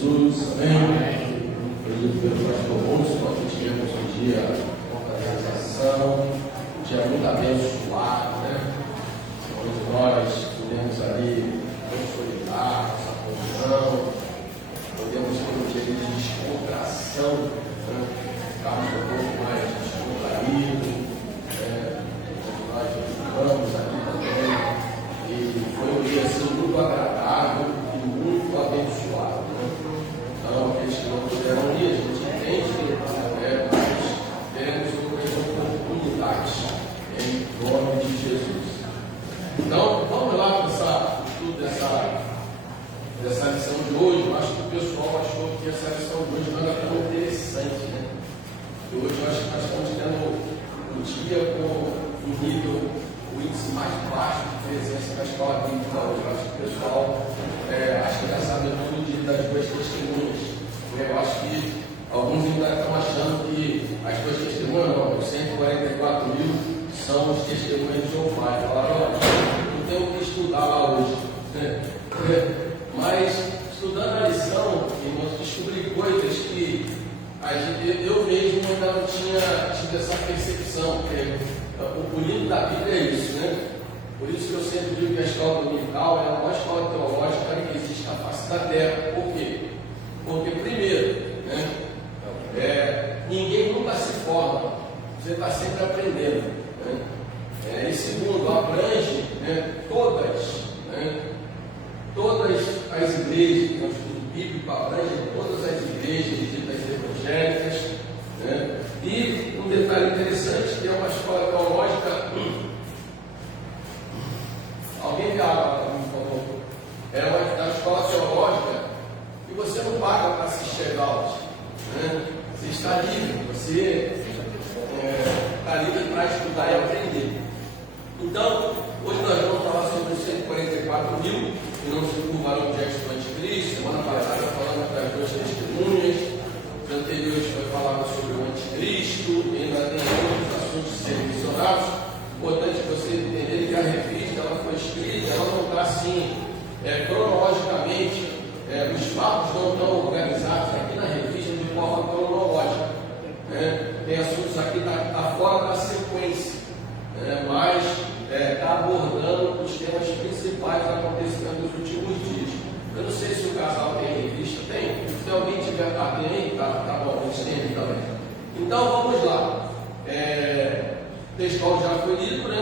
Jesus, amém. Pedido pelo pastor Lúcio, para que tivemos um dia com a realização, um dia muito abençoado, né? Onde nós podemos ali consolidar nossa posição, podemos ter um dia de descontração, né? Ficarmos um pouco mais descontraídos, onde nós ficamos ali também, e foi um dia assim muito agradável e muito abençoado, né? Então, aqueles que não puderam ir, a gente entende, mas teremos uma oportunidade em nome de Jesus. Então, vamos lá para o estudo dessa lição de hoje. Eu acho que o pessoal achou que essa lição de hoje não era tão interessante, né? E hoje eu acho que nós estamos tendo um dia com um nível, o índice mais baixo de presença na escola bíblica hoje. Eu acho que o pessoal acho que já sabe tudo das duas testemunhas. Eu acho que alguns ainda estão achando que as duas testemunhas, não, os 144 mil são os testemunhas de Jeová. Falaram, olha, não tenho o que estudar lá hoje. Mas, estudando a lição, irmãos, descobri coisas que eu mesmo ainda não tinha tido essa percepção. O lindo da Bíblia é isso, né? Por isso que eu sempre digo que a escola dominical é a maior escola teológica que existe na face da terra. Por quê? Porque, primeiro, ninguém nunca se forma, você está sempre aprendendo. Né? E segundo, abrange todas as igrejas, o estudo bíblico abrange todas as igrejas ditas evangélicas. Né? E um detalhe interessante, que é uma escola teológica. Alguém me abre, por favor. É uma escola teológica que você não paga para assistir a aulas. Né? Você está livre, você está livre para estudar e aprender. Então, hoje nós vamos falar sobre os 144 mil que não se curvarão diante do anticristo. Semana passada falamos das duas testemunhas. Os anteriores foi falado sobre o anticristo, e ainda tem outros assuntos a serem mencionados. Importante você entender que a revista ela foi escrita, ela não está assim, cronologicamente, os fatos não estão organizados aqui na revista de forma cronológica. Tem assuntos aqui que está fora da sequência, mas está abordando os temas principais acontecendo nos últimos dias. Eu não sei se o casal tem revista, tem? Se alguém tiver aí, tá bom, a gente tem aqui também. Então vamos lá. O texto já foi lido, né?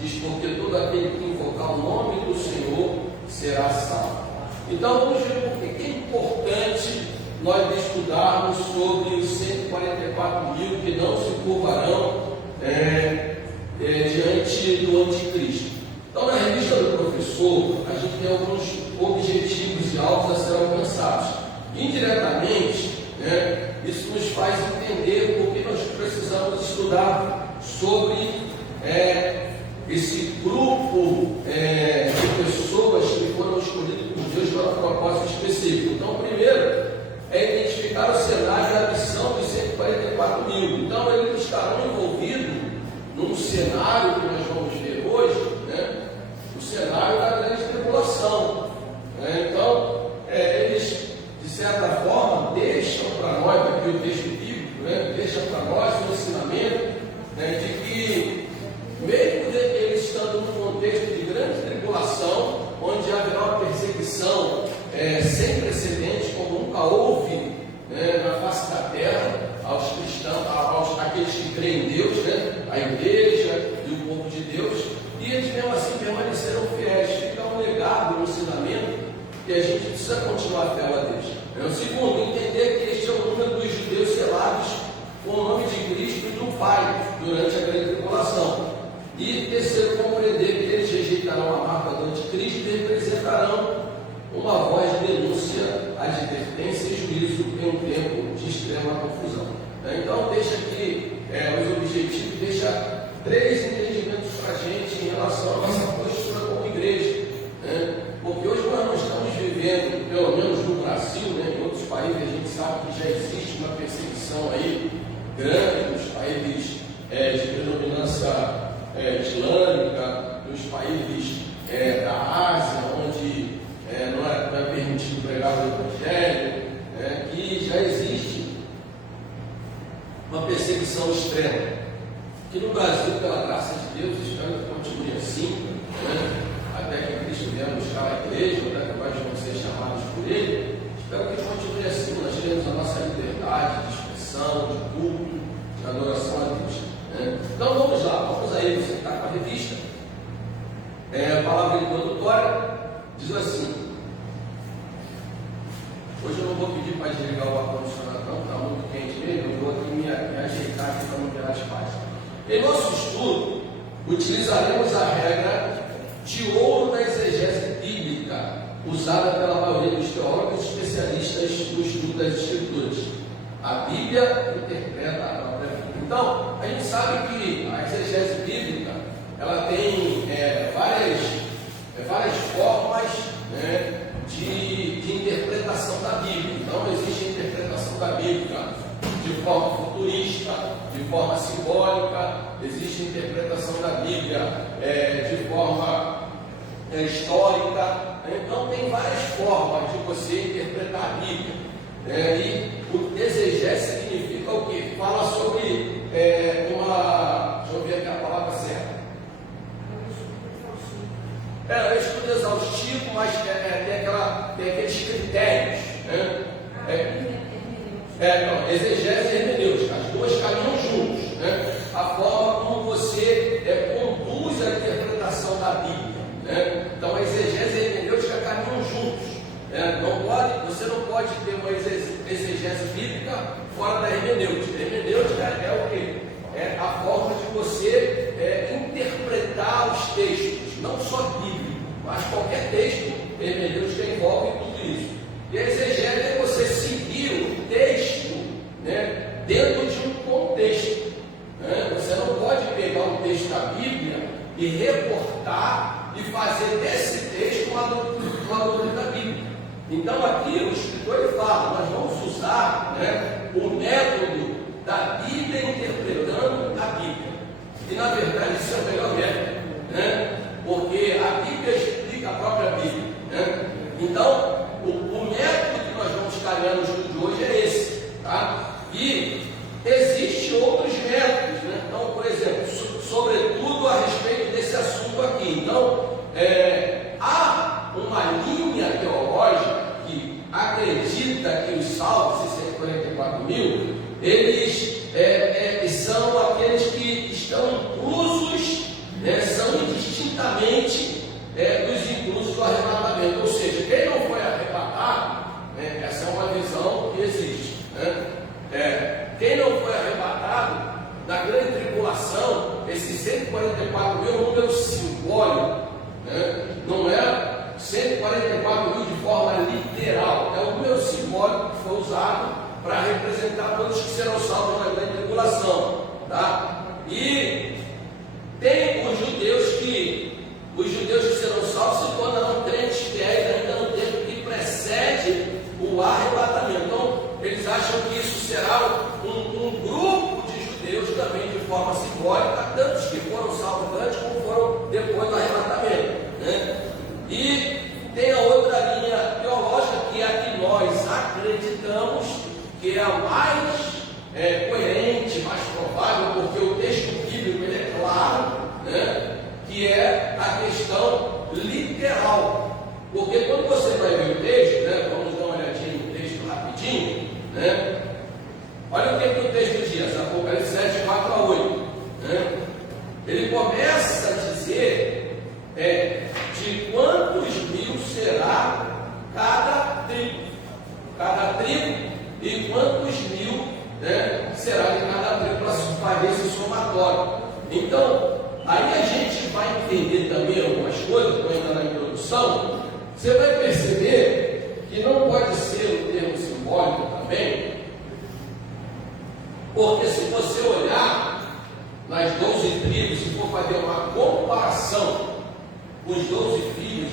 Diz: porque todo aquele que invocar o nome do Senhor será salvo. Então vamos ver por que é importante nós estudarmos sobre os 144 mil que não se curvarão diante do anticristo. Então, na revista do professor, a gente tem alguns objetivos e alvos a serem alcançados. Indiretamente, isso nos faz entender por que nós precisamos estudar sobre esse grupo de pessoas que foram escolhidas por Deus para um propósito específico. Então, primeiro, é identificar o cenário da missão dos 144 mil. Então, eles estarão envolvidos num cenário que nós vamos ver hoje, o cenário da grande tribulação. Então, eles, de certa forma, deixam para nós, aqui o texto bíblico, deixa para nós o ensinamento de que, mesmo eles estando num contexto de grande tribulação, onde haverá uma perseguição sem precedentes, como nunca houve na face da terra, aos cristãos, aqueles que creem em Deus, a igreja e o povo de Deus, e eles mesmo assim permaneceram fiéis. Fica um legado, um ensinamento que a gente precisa continuar fiel a Deus. O segundo, entender que este é o número dos judeus selados com o nome de Cristo e do Pai durante a grande tribulação. E terceiro, compreender que eles rejeitarão a marca do anticristo e representarão uma voz de denúncia, advertência e juízo em um tempo de extrema confusão. Então, deixa aqui os objetivos, deixa 3 entendimentos para a gente em relação à nossa postura como igreja. Porque hoje nós não estamos vivendo, pelo menos no Brasil, em outros países a gente sabe que já existe uma perseguição aí grande nos países de predominância islâmica, nos países da Ásia, onde não é permitido pregar o Evangelho, perseguição extrema. Que no Brasil, pela graça de Deus, espero que continue assim, né? Até que Cristo venha buscar a igreja, até que nós vamos ser chamados por Ele. Espero que continue assim, nós teremos a nossa liberdade de expressão, de culto, de adoração a Deus. Né? Então vamos lá, vamos aí, você está com a revista. A palavra introdutória diz assim. Hoje eu não vou pedir para desligar o ar-condicionado, não, está muito quente mesmo, eu vou aqui me ajeitar aqui para não virar as páginas. Em nosso estudo, utilizaremos a regra de ouro da exegese bíblica, usada pela maioria dos teólogos e especialistas no estudo das Escrituras. A Bíblia interpreta a própria Bíblia. Então, a gente sabe que a exegese bíblica, ela tem várias formas, né, de interpretação da Bíblia. Então, existe a interpretação da Bíblia de forma futurista, de forma simbólica, existe a interpretação da Bíblia de forma histórica. Então, tem várias formas de você interpretar a Bíblia. E o exegese significa o quê? Fala sobre deixa eu ver aqui a palavra certa. É um estudo exaustivo, mas tem aqueles critérios. Né? Exegese e hermenêutica, as duas caminham juntos. Né? A forma como você conduz a interpretação da Bíblia. Né? Então, a exegese e a hermenêutica caminham juntos. Né? Você não pode ter uma exegese bíblica fora da hermenêutica. A hermenêutica é o quê? É a forma de você interpretar os textos, não só bíblico, mas qualquer texto hermenêutica envolve tudo isso. E a exegese é você seguir o texto, né, dentro de um contexto. Né? Você não pode pegar um texto da Bíblia e recortar e fazer desse texto uma doutrina da Bíblia. Então aqui o escritor ele fala, nós vamos usar, né, o método da Bíblia interpretando a Bíblia. E na verdade isso é o melhor método, né? Porque a Bíblia explica a própria Bíblia. Né? Então, o método que nós vamos caminhar no estudo de hoje é esse. Tá? E existem outros métodos. Né? Então, por exemplo, sobretudo a respeito desse assunto aqui. Então, há uma linha teológica que acredita que os salmos, 644.000, eles são aqueles que estão inclusos, né, são indistintamente dos inclusos do arrebatamento. Ou seja, quem não foi arrebatado, né, essa é uma visão que existe. Né? Quem não foi arrebatado, na grande tribulação, esses 144.000 é um número simbólico. Né? Não é 144.000 de forma literal, é um número simbólico que foi usado para representar todos que serão salvos na grande tribulação. Tá? E tem os judeus que serão salvos se tornarão crentes fiéis ainda no tempo que precede o arrebatamento. Então, eles acham que isso será um grupo de judeus também de forma simbólica, tantos que foram salvos antes como foram depois do arrebatamento. Né? E tem a outra linha teológica, que é a que nós acreditamos que é a mais coerente, mais provável, porque o texto bíblico ele é claro, né? Que é a questão literal. Porque quando você vai ver o texto, né? Vamos dar uma olhadinha no texto rapidinho, né? Olha o que o texto diz, Apocalipse 7, 4 a 8. Né? Ele começa a dizer de quantos mil será cada tribo, e quantos mil, né, será de cada tribo, para fazer esse somatório. Então, aí a gente vai entender também algumas coisas, vou entrar na introdução. Você vai perceber que não pode ser o termo simbólico também, porque se você olhar nas 12 tribos, se for fazer uma comparação com os 12 filhos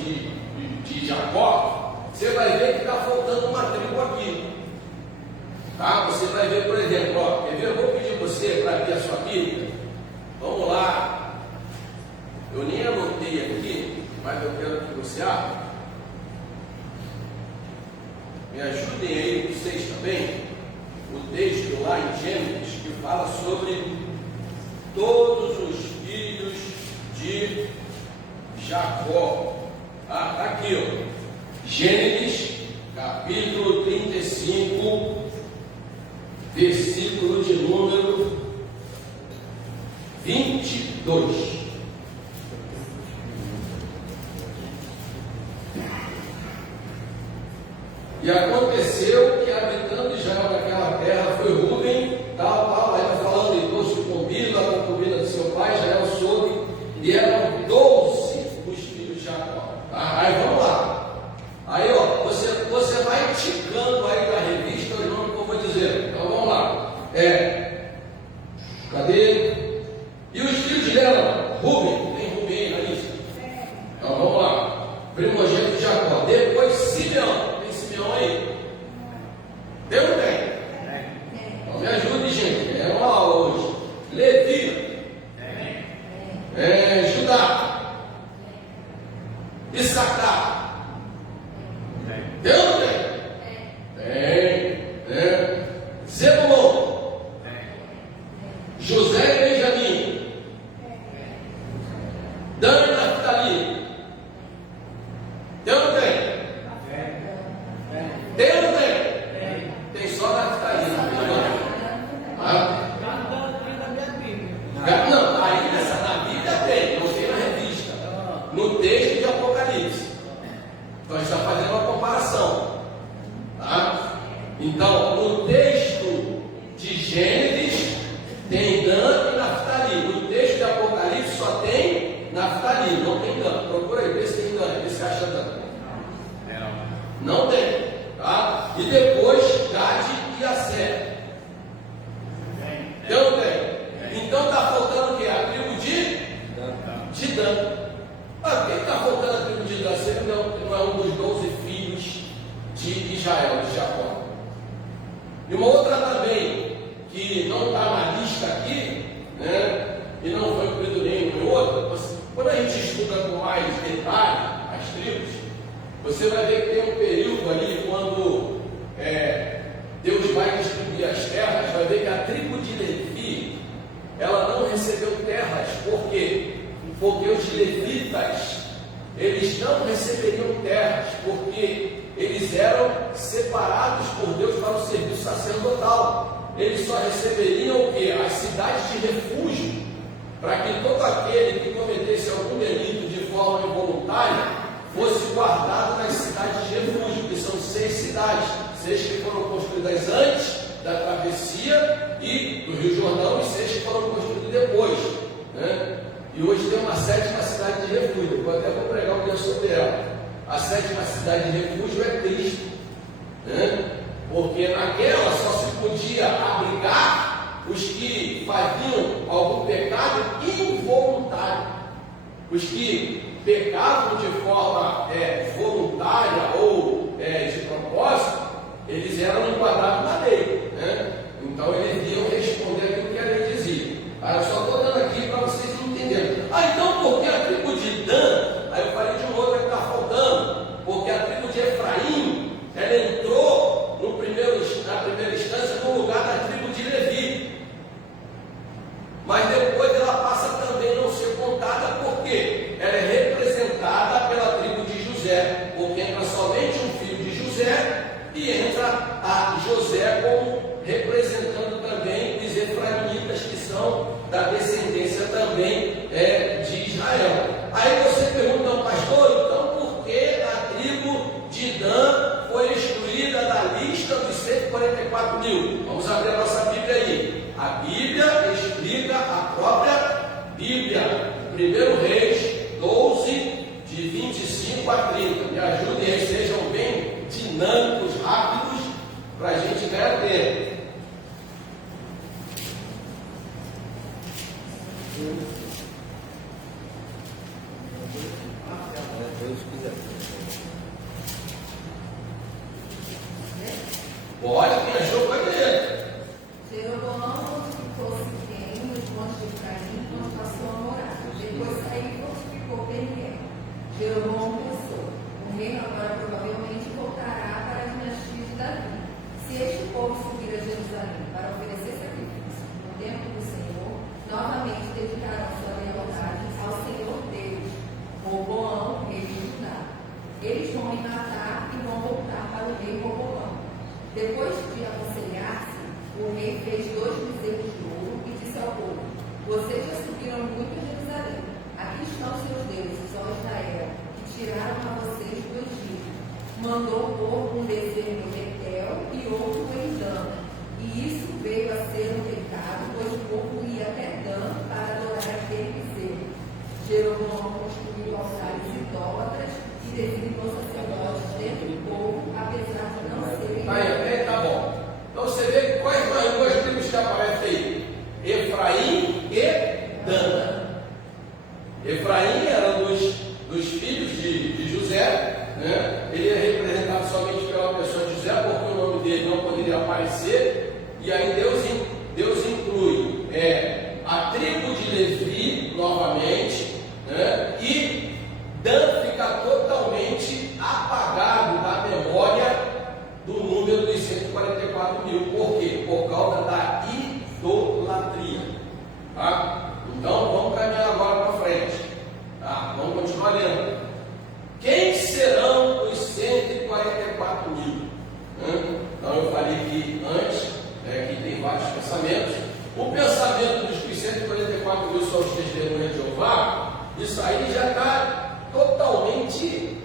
de Jacó, você vai ver que está faltando uma tribo aqui. Tá? Você vai ver, por exemplo, quer ver? Eu vou pedir você para abrir a sua Bíblia. Vamos lá. Eu nem anotei aqui, mas eu quero que você abra. Me ajudem aí, vocês também. o texto lá em Gênesis que fala sobre todos os filhos de Jacó. Está aqui, ó. Gênesis, capítulo 35, versículo de número 22. E aconteceu que, habitando Israel naquela terra, foi Rúben, tal, aí está falando de doce com Bila, a concubina de seu pai, Israel soube, e eram 12 os filhos de Jacó. Aí vamos lá. Aí, ó, você vai ticando aí da revista o nome que eu vou dizer. Então vamos lá. Cadê? E os filhos de Léa, Rúben, tem Rúben aí na lista? Então vamos lá. Primogênito de Jacó. Depois Simeão. Aí. Tem ou não tem? Então me ajude, gente. É uma aula hoje. Levi. Judá. Issacar. Tem ou não tem? Tem. Zebulon. José e Benjamim. Dan e Naftali. Tem ou não tem? Tem ou não tem? Tem só Naftali. Não, aí na Bíblia tem, não tem na revista. No texto de Apocalipse. Então a gente está fazendo uma comparação. Tá? Então, no texto de Gênesis tem Dan e Naftali. No texto de Apocalipse só tem Naftali, não tem Dan. Procura aí, vê se tem Dan, vê se acha Dan. Não tem. Tá? E depois Gade e Asser. Então tem. Então está faltando o que? A tribo de Dan. Por que está faltando a tribo de Dan? Se ele não é um dos 12 filhos de Israel, de Jacó. E uma outra também, que não está na lista aqui, né? E não foi incluído nenhum outro. Quando a gente estuda com mais detalhe as tribos, você vai ver que tem um período ali quando Deus vai distribuir as terras, vai ver que a tribo de Levi, ela não recebeu terras. Por quê? Porque os levitas, eles não receberiam terras, porque eles eram separados por Deus para o serviço sacerdotal. Eles só receberiam o quê? As cidades de refúgio, para que todo aquele que cometesse algum delito de forma involuntária fosse guardado nas cidades de refúgio, que são 6 cidades, 6 que foram construídas antes da travessia e do Rio Jordão, e 6 que foram construídas depois, né? E hoje tem uma 7ª cidade de refúgio. Eu até vou pregar um dia sobre ela. A 7ª cidade de refúgio é Cristo, né? Porque naquela só se podia abrigar os que faziam algum pecado involuntário. Os que pecavam de forma voluntária ou de propósito, eles eram enquadrados na lei, né? Então eles iam responder aquilo que a lei dizia. Eu só estou dando aqui para vocês entenderem. Então por que a tribo de Dan? Aí eu falei de um outro que está faltando. Porque a tribo de Efraim, ela entrou na primeira instância no lugar da tribo de Levi. Mas depois ela passa também a não ser contada, porque ela é representada pela tribo de José, porque entra somente um filho de José e entra a José como representando também os efraimitas, que são da descendência também de Israel. Aí você pergunta, pastor, então por que a tribo de Dan foi excluída da lista dos 144 mil? Vamos abrir a nossa Bíblia aí. A Bíblia explica a própria Bíblia. 1 Reis 12, de 25 a 30. Me ajudem aí, sejam bem dinâmicos, rápidos, para a gente ganhar tempo. Pode, quem achou pode ler. Jeroboão ficou Siquém, nos montes de Efraim, onde passou a morar. Depois saiu e fortificou Peniel. Jeroboão pensou: o reino agora provavelmente voltará para a dinastia de Davi. Se este povo subir a Jerusalém para o rei Roboão. Depois de aconselhar-se, o rei fez 2 bezerros de ouro e disse ao povo: vocês já subiram muito a Jerusalém. Aqui estão seus deuses, ó Israel, que tiraram a vocês do Egito. Mandou pôr um bezerro em Betel e outro em Dan. E isso veio a ser um pecado, pois o povo ia até Dan para adorar aquele bezerro. Jeroboão construiu altares idólatras e designou sacerdotes dentro do povo, apesar de não serem. Tá bom. Então você vê quais são as 2 tribos que aparecem aí: Efraim e Dan. Efraim era dos filhos de José, né? Ele é representado somente pela pessoa de José, porque o nome dele não poderia aparecer. E aí Deus inclui a tribo de Levi novamente, né? E Dan fica totalmente apagado da memória do número dos 144 mil. Por quê? Por causa da idolatria. Tá? Então vamos caminhar agora para frente. Tá? Vamos continuar lendo. Quem serão os 144 mil? Então eu falei que antes, que tem vários pensamentos. O pensamento dos que 144 mil são os testemunhas de Jeová, isso aí já está totalmente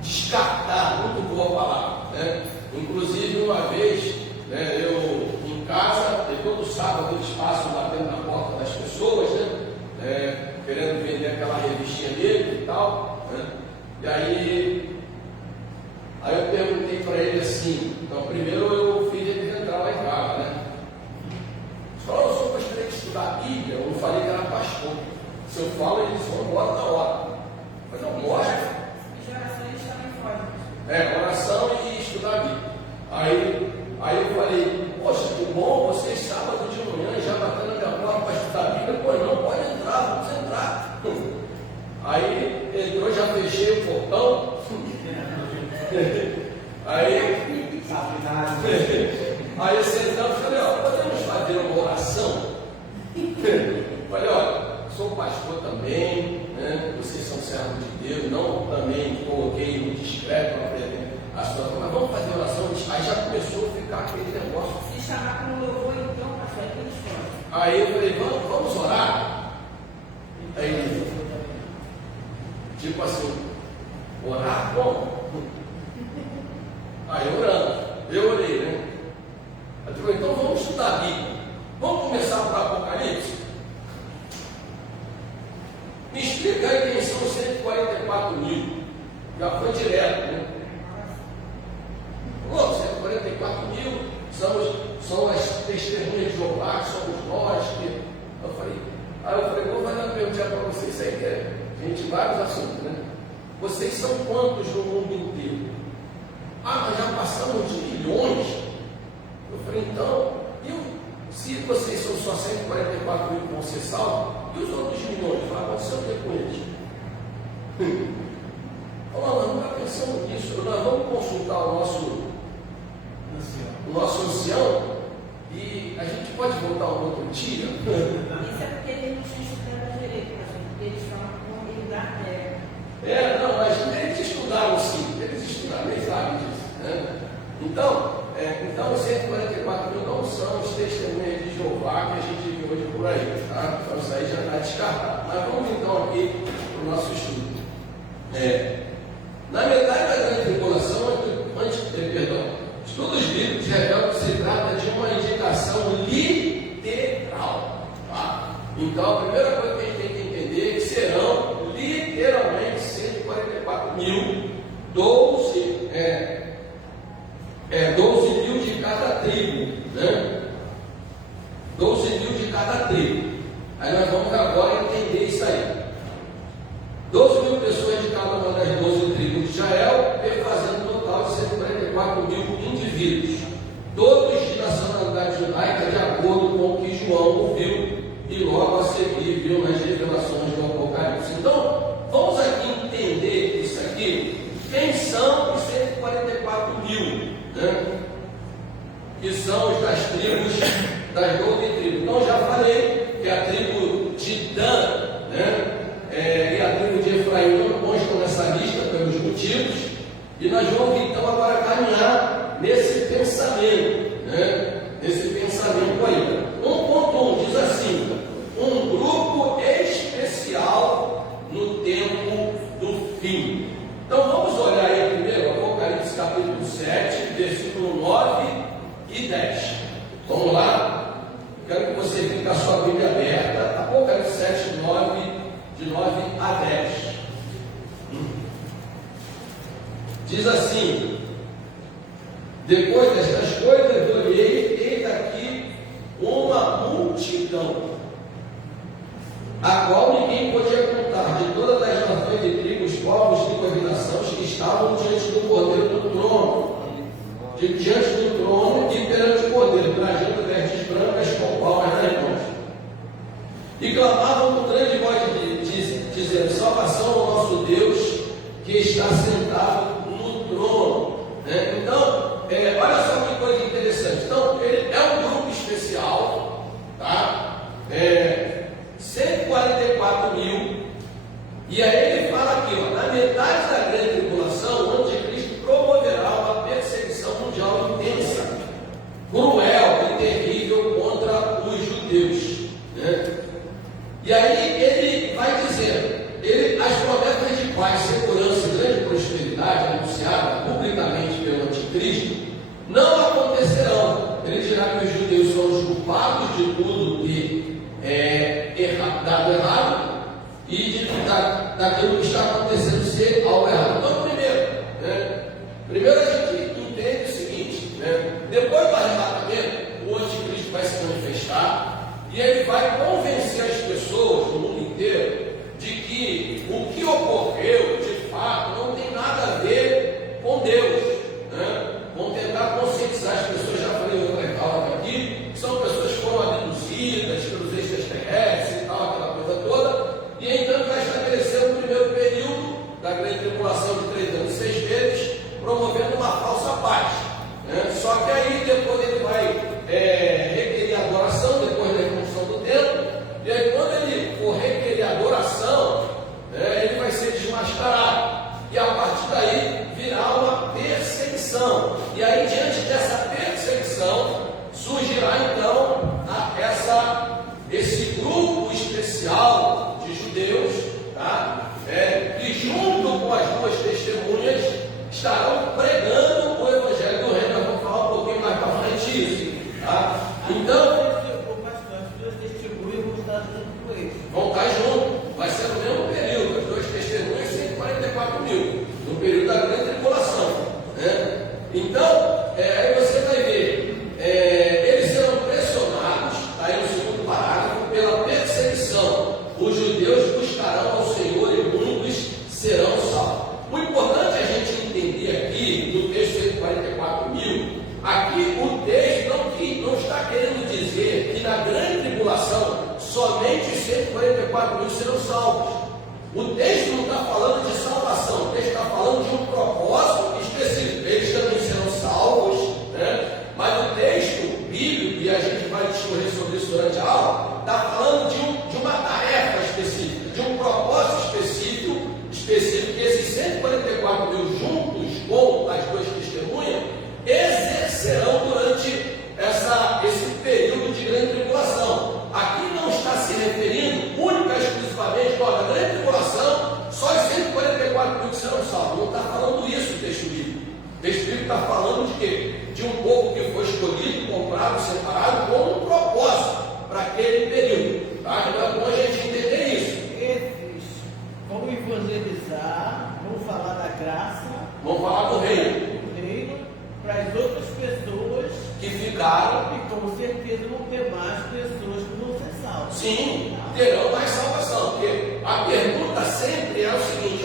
descartado. Muito boa a palavra, né? Inclusive uma vez, né, eu em casa, todo sábado eles passam batendo na porta das pessoas, né, querendo vender aquela revistinha dele e tal, né? E aí eu perguntei para ele assim. Então primeiro eu fiz ele entrar lá em casa, né? Ele falou: eu só gostaria de estudar a Bíblia. Eu não falei que era pastor. Se eu falo, eles vão embora na hora. Mas não mostra. Oração e estudar a Bíblia. Aí eu falei: poxa, que bom, vocês sábado de manhã já batendo na minha porta para estudar a Bíblia. Pois não, pode entrar, vamos entrar. Aí entrou, já fechei o portão. Aí sentamos e falei: podemos fazer uma oração? Falei: olha, sou pastor também, né? Vocês são servos de Deus, não também coloquei no discreto para aprender a situação, mas vamos fazer oração. Aí já começou a ficar aquele negócio. Se chamar como louvor, então, pastor, é eles foram. Aí eu falei: vamos orar? Aí ele, tipo assim, orar como? Aí orando, eu orei, né? Aí falei: então vamos estudar a Bíblia. Vamos começar por Apocalipse? Me explica aí quem são os 144 mil. Já foi direto, né? 144 mil são as testemunhas de Jeová, que somos nós. Aí eu falei: vou fazer uma pergunta para vocês aí, que a gente vários assuntos, né? Vocês são quantos no mundo inteiro? Mas já passamos de milhões. Eu falei: então, se vocês são só 144 mil que vão ser salvos, e os outros milhões? Vai acontecer o que com eles? Nós nunca pensamos nisso. Nós vamos consultar o nosso ancião e a gente pode voltar um outro dia. Isso é porque eles não tinham estudado direito, porque eles falam com ele da terra. Não, mas eles estudaram sim, eles sabem disso, né? Então os 144 mil não são os testemunhas de Jeová que a gente viu hoje por aí, tá? Então isso aí já está descartado. Mas vamos então aqui para o nosso estudo. Na metade da grande tribulação, estudos bíblicos revelam que se trata de uma indicação literal, tá? Então a primeira coisa que a gente tem que entender é que serão literalmente 144 mil, 12 mil de cada tribo, né? 12 mil de cada tribo. Aí nós vamos agora entender isso aí. 12 mil pessoas de cada uma das 12 tribos de Israel, fazendo um total de 144 mil indivíduos, todos de nacionalidade judaica, de acordo com o que João ouviu e logo a seguir viu nas revelações do Apocalipse. Então, vamos aqui entender isso aqui. Quem são os 144 mil, né? Que são os das tribos, das 12 tribos. Então, já falei que a tribo de Dan, né? E a tribo de Efraim não constam nessa lista pelos motivos objetivos, e nós vamos então agora caminhar nesse pensamento, né? Nesse pensamento aí. 1.1 diz assim: um grupo especial no tempo do fim. Então vamos olhar aí primeiro Apocalipse capítulo 7, versículo 9 e 10. Vamos lá? Quero que você fique com a sua Bíblia aberta. Apocalipse 7, 9, de 9 a 10. Diz assim: depois destas coisas olhei, eis aqui uma multidão, a qual ninguém podia contar, de todas as nações e tribos, povos, línguas e nações, que estavam diante do Cordeiro do trono, diante do trono e perante o Cordeiro, trajando vestes brancas com palmas nas mãos. E clamavam com grande voz, dizendo: salvação ao nosso Deus, que está sentado no trono. Então, olha só que coisa interessante. Então, ele é um grupo especial, tá? 144 mil. E aí ele fala aqui, ó, na metade da grande tribulação, o anticristo promoverá uma perseguição mundial intensa, cruel e terrível contra os judeus, né? E aí ele vai dizendo, as promessas de paz, segurança e grande prosperidade anunciadas publicamente pelo anticristo não acontecerão. Ele dirá que os judeus são os culpados de tudo que dado errado e daquilo que está acontecendo ser algo errado. Então, primeiro a gente entende o seguinte, né? Depois do arrebatamento, o anticristo vai se manifestar e ele vai convencer as pessoas do mundo inteiro de que o que ocorreu, de fato, não tem nada a ver com Deus, né? Vamos tentar conscientizar as pessoas, já falei em outra aula aqui, que são pessoas que foram abduzidas pelos extraterrestres e tal, aquela coisa toda, e então vai estabelecer o primeiro período da grande tribulação de 3 anos e 6 meses, promovendo uma falsa paz, né? Só que aí depois ele vai requerer adoração, depois da reconstrução do templo, e aí quando ele for requerer adoração, ele vai ser desmascarado, e a partir daí virá uma perseguição, e aí diante dessa perseguição surgirá então esse grupo especial de judeus, tá? Que junto com as duas testemunhas estarão pregando o Evangelho do Reino. Eu vou falar um pouquinho mais para frente isso, tá? Então, vão estar juntos, vai ser no mesmo período, as duas testemunhas, 144 mil, no período da grande tribulação, né? Então, aí você vai ver, eles serão pressionados, aí no segundo parágrafo, pela perseguição. Os judeus buscarão ao Senhor e muitos serão salvos. O importante é a gente entender aqui, no texto 144 mil, aqui o texto não está querendo dizer que na grande tribulação somente os 144 mil serão salvos. O texto não está falando de salvação, o texto está falando de um propósito específico. Eles também serão salvos, né? Mas o texto bíblico, e a gente vai discorrer sobre isso durante a aula, está falando de uma tarefa específica, de um propósito específico, que esses 144 mil juntos com as duas testemunhas exercerão durante esse período de grande tribulação. Aqui não está se referindo única e exclusivamente à grande tribulação, só os 144 mil que serão salvos. Não está falando isso o texto bíblico. O texto bíblico está falando de quê? De um povo que foi escolhido, comprado, separado, com um propósito para aquele período. Tá? Então é bom a gente entender isso. Esses vão evangelizar, vão falar da graça, vão falar do reino para as outras pessoas que ficaram, e com certeza vão ter mais pessoas que vão ser salvas. Sim, terão mais salvação, porque a pergunta sempre é o seguinte: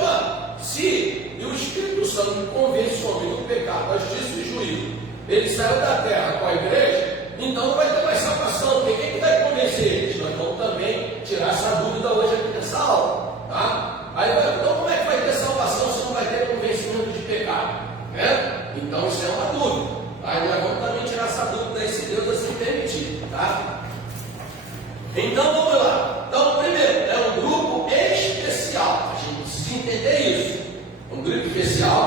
se o Espírito Santo me convence o homem do pecado, da justiça e juízo, ele saiu da terra com a igreja, então não vai ter mais salvação, porque quem que vai convencer eles? Nós vamos também tirar essa dúvida hoje aqui nessa aula, tá? Aí, então como é que vai ter salvação se não vai ter convencimento de pecado, né? Então isso é uma dúvida. Aí nós vamos também tirar essa dúvida aí, se Deus assim permitir, tá? Então vamos lá. Então, primeiro, é um grupo especial. A gente precisa entender isso. Um grupo especial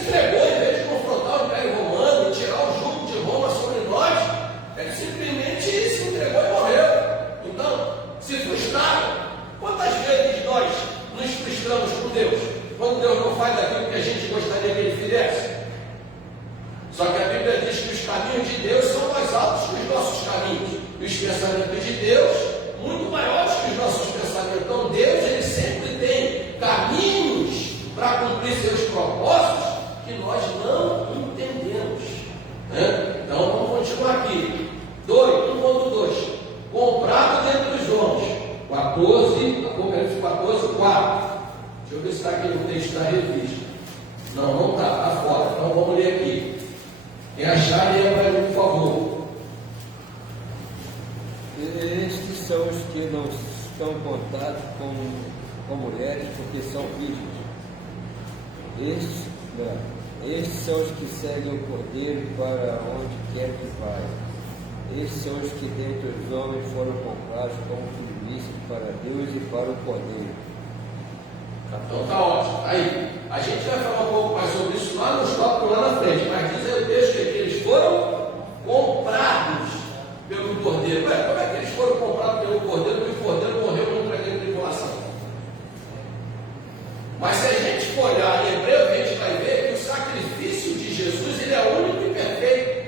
entregou em vez de confrontar o Império Romano e tirar o jugo de Roma sobre nós. Ele simplesmente se entregou e morreu. Então, se frustraram. Quantas vezes nós nos frustramos com Deus? Quando Deus não faz aquilo que a gente gostaria que Ele fizesse? Só que a Bíblia diz que os caminhos de Deus são mais altos que os nossos caminhos. E os pensamentos de Deus, muito maiores que os nossos pensamentos. Então, Deus, Ele sempre tem caminhos para cumprir seus propósitos que nós não entendemos. Né? Então, vamos continuar aqui. 1,2. Comprado dentre os homens. 14, Apocalipse 14, 4. Deixa eu ver se está aqui no texto da revista. Não está, está fora. Então vamos ler aqui. Quem achar, leia para mim, por favor. Estes são os que não estão contados com mulheres porque são virgens. Estes são os que seguem o Cordeiro para onde quer que vai. Estes são os que dentre os homens foram comprados como primícias para Deus e para o Cordeiro. Então está ótimo. Aí, a gente vai falar um pouco mais sobre isso lá nos tópicos lá na frente, mas diz aí o texto que eles foram comprados pelo Cordeiro. Ué, como é que eles foram comprados pelo Cordeiro? Porque o Cordeiro morreu numa grande tribulação. Mas se a gente for olhar em Hebreu, a gente vai ver que o sacrifício de Jesus ele é único e perfeito.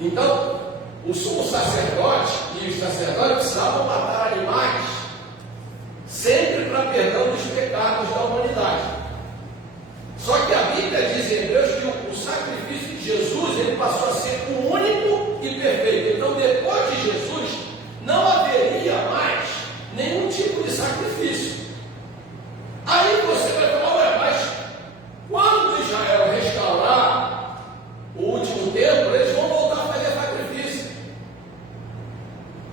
Então, o sumo sacerdote e os sacerdotes precisavam matar animais sempre para perdão dos pecados da humanidade. Só que a Bíblia diz em Hebreus que o sacrifício de Jesus ele passou a ser o único e perfeito. Então, depois de Jesus, não haveria mais nenhum tipo de sacrifício. Aí você vai falar, ué, mas quando Israel restaurar o último templo, eles vão voltar a fazer sacrifício.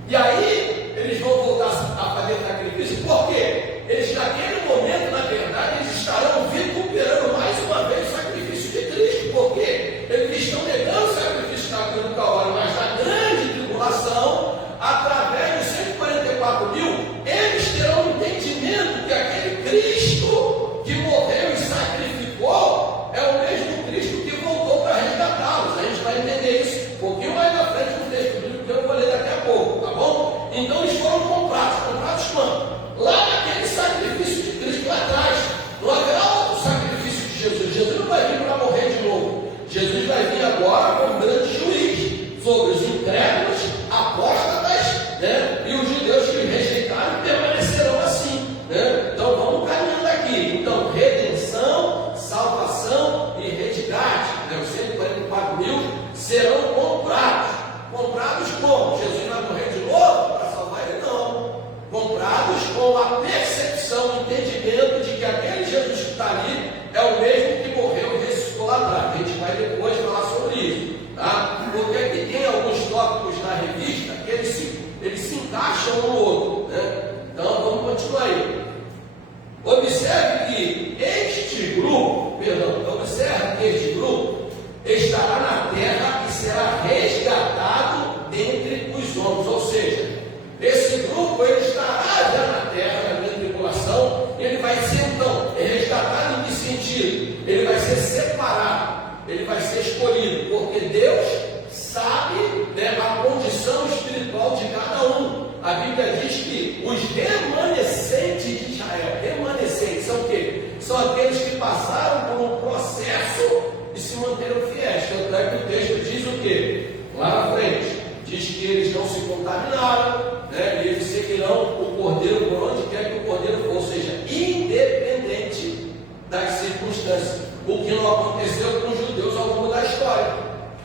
E aí, eles vão voltar a fazer sacrifício, por quê? Eles, naquele momento, na verdade, eles estarão vituperando mais uma vez o sacrifício de Cristo, porque eles estão negando o sacrifício da cruz do Calvário, mas na grande tribulação, através dos 144 mil, eles terão um entendimento que aquele Cristo que morreu e sacrificou é o mesmo Cristo que voltou para resgatá-los. A gente vai entender isso um pouquinho mais na frente no texto bíblico que eu vou ler daqui a pouco, tá bom? Então eles foram comprados quando? Lá naquele sacrifício de Cristo lá atrás. Não haverá outro sacrifício de Jesus. Jesus não vai vir para morrer de novo. Jesus vai vir agora como grande juiz sobre os incrédulos, apóstatas, né? E os judeus que rejeitaram permanecerão assim, né? Então vamos caminhando aqui. Então, redenção, salvação e resgate, né? Os 144 mil serão comprados. Comprados como? Jesus vai morrer de novo para salvar ele? Não. Comprados com a percepção, o entendimento de que aquele Jesus que está ali é o mesmo que morreu e ressuscitou lá atrás. A gente vai depois falar sobre isso, tá? Porque aqui tem alguns tópicos na revista que eles se encaixam um no outro, né? Então vamos continuar aí. Observe que este grupo estará na terra e será resgatado dentre os homens. Ou seja, esse grupo ele estará já na terra, na grande tribulação, e ele vai ser então resgatado em que sentido? Ele vai ser separado, ele vai ser escolhido, porque Deus sabe, né, a condição espiritual de cada um. A Bíblia diz que os remanescentes de Israel, remanescentes são o quê? São aqueles que passaram por um processo e se manteram fiéis. Tanto é que o texto diz o quê? Lá na frente, diz que eles não se contaminaram, né? E eles seguirão o Cordeiro por onde quer que o Cordeiro for, ou seja, independente das circunstâncias. O que não aconteceu com os judeus ao longo da história.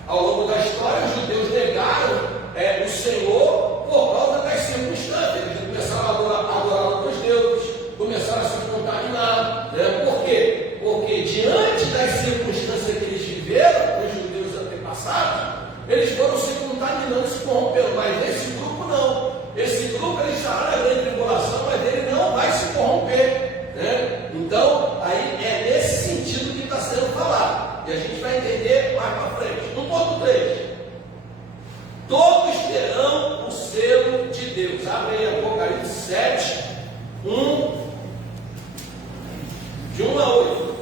Ao longo da história, os judeus negaram o Senhor por causa das circunstâncias. Eles começaram a adorar outros deuses, começaram a se contaminar, né? Por quê? Porque diante das circunstâncias que eles viveram, os judeus antepassados, eles foram se contaminando, se corrompendo. Mas esse grupo não. Esse grupo ele estará na grande tribulação, mas ele não vai se corromper, né? Então, aí é nesse sentido que está sendo falado. E a gente vai entender mais para frente. No ponto 3. Todos terão o selo de Deus. Abre aí Apocalipse 7, 1, de 1 a 8.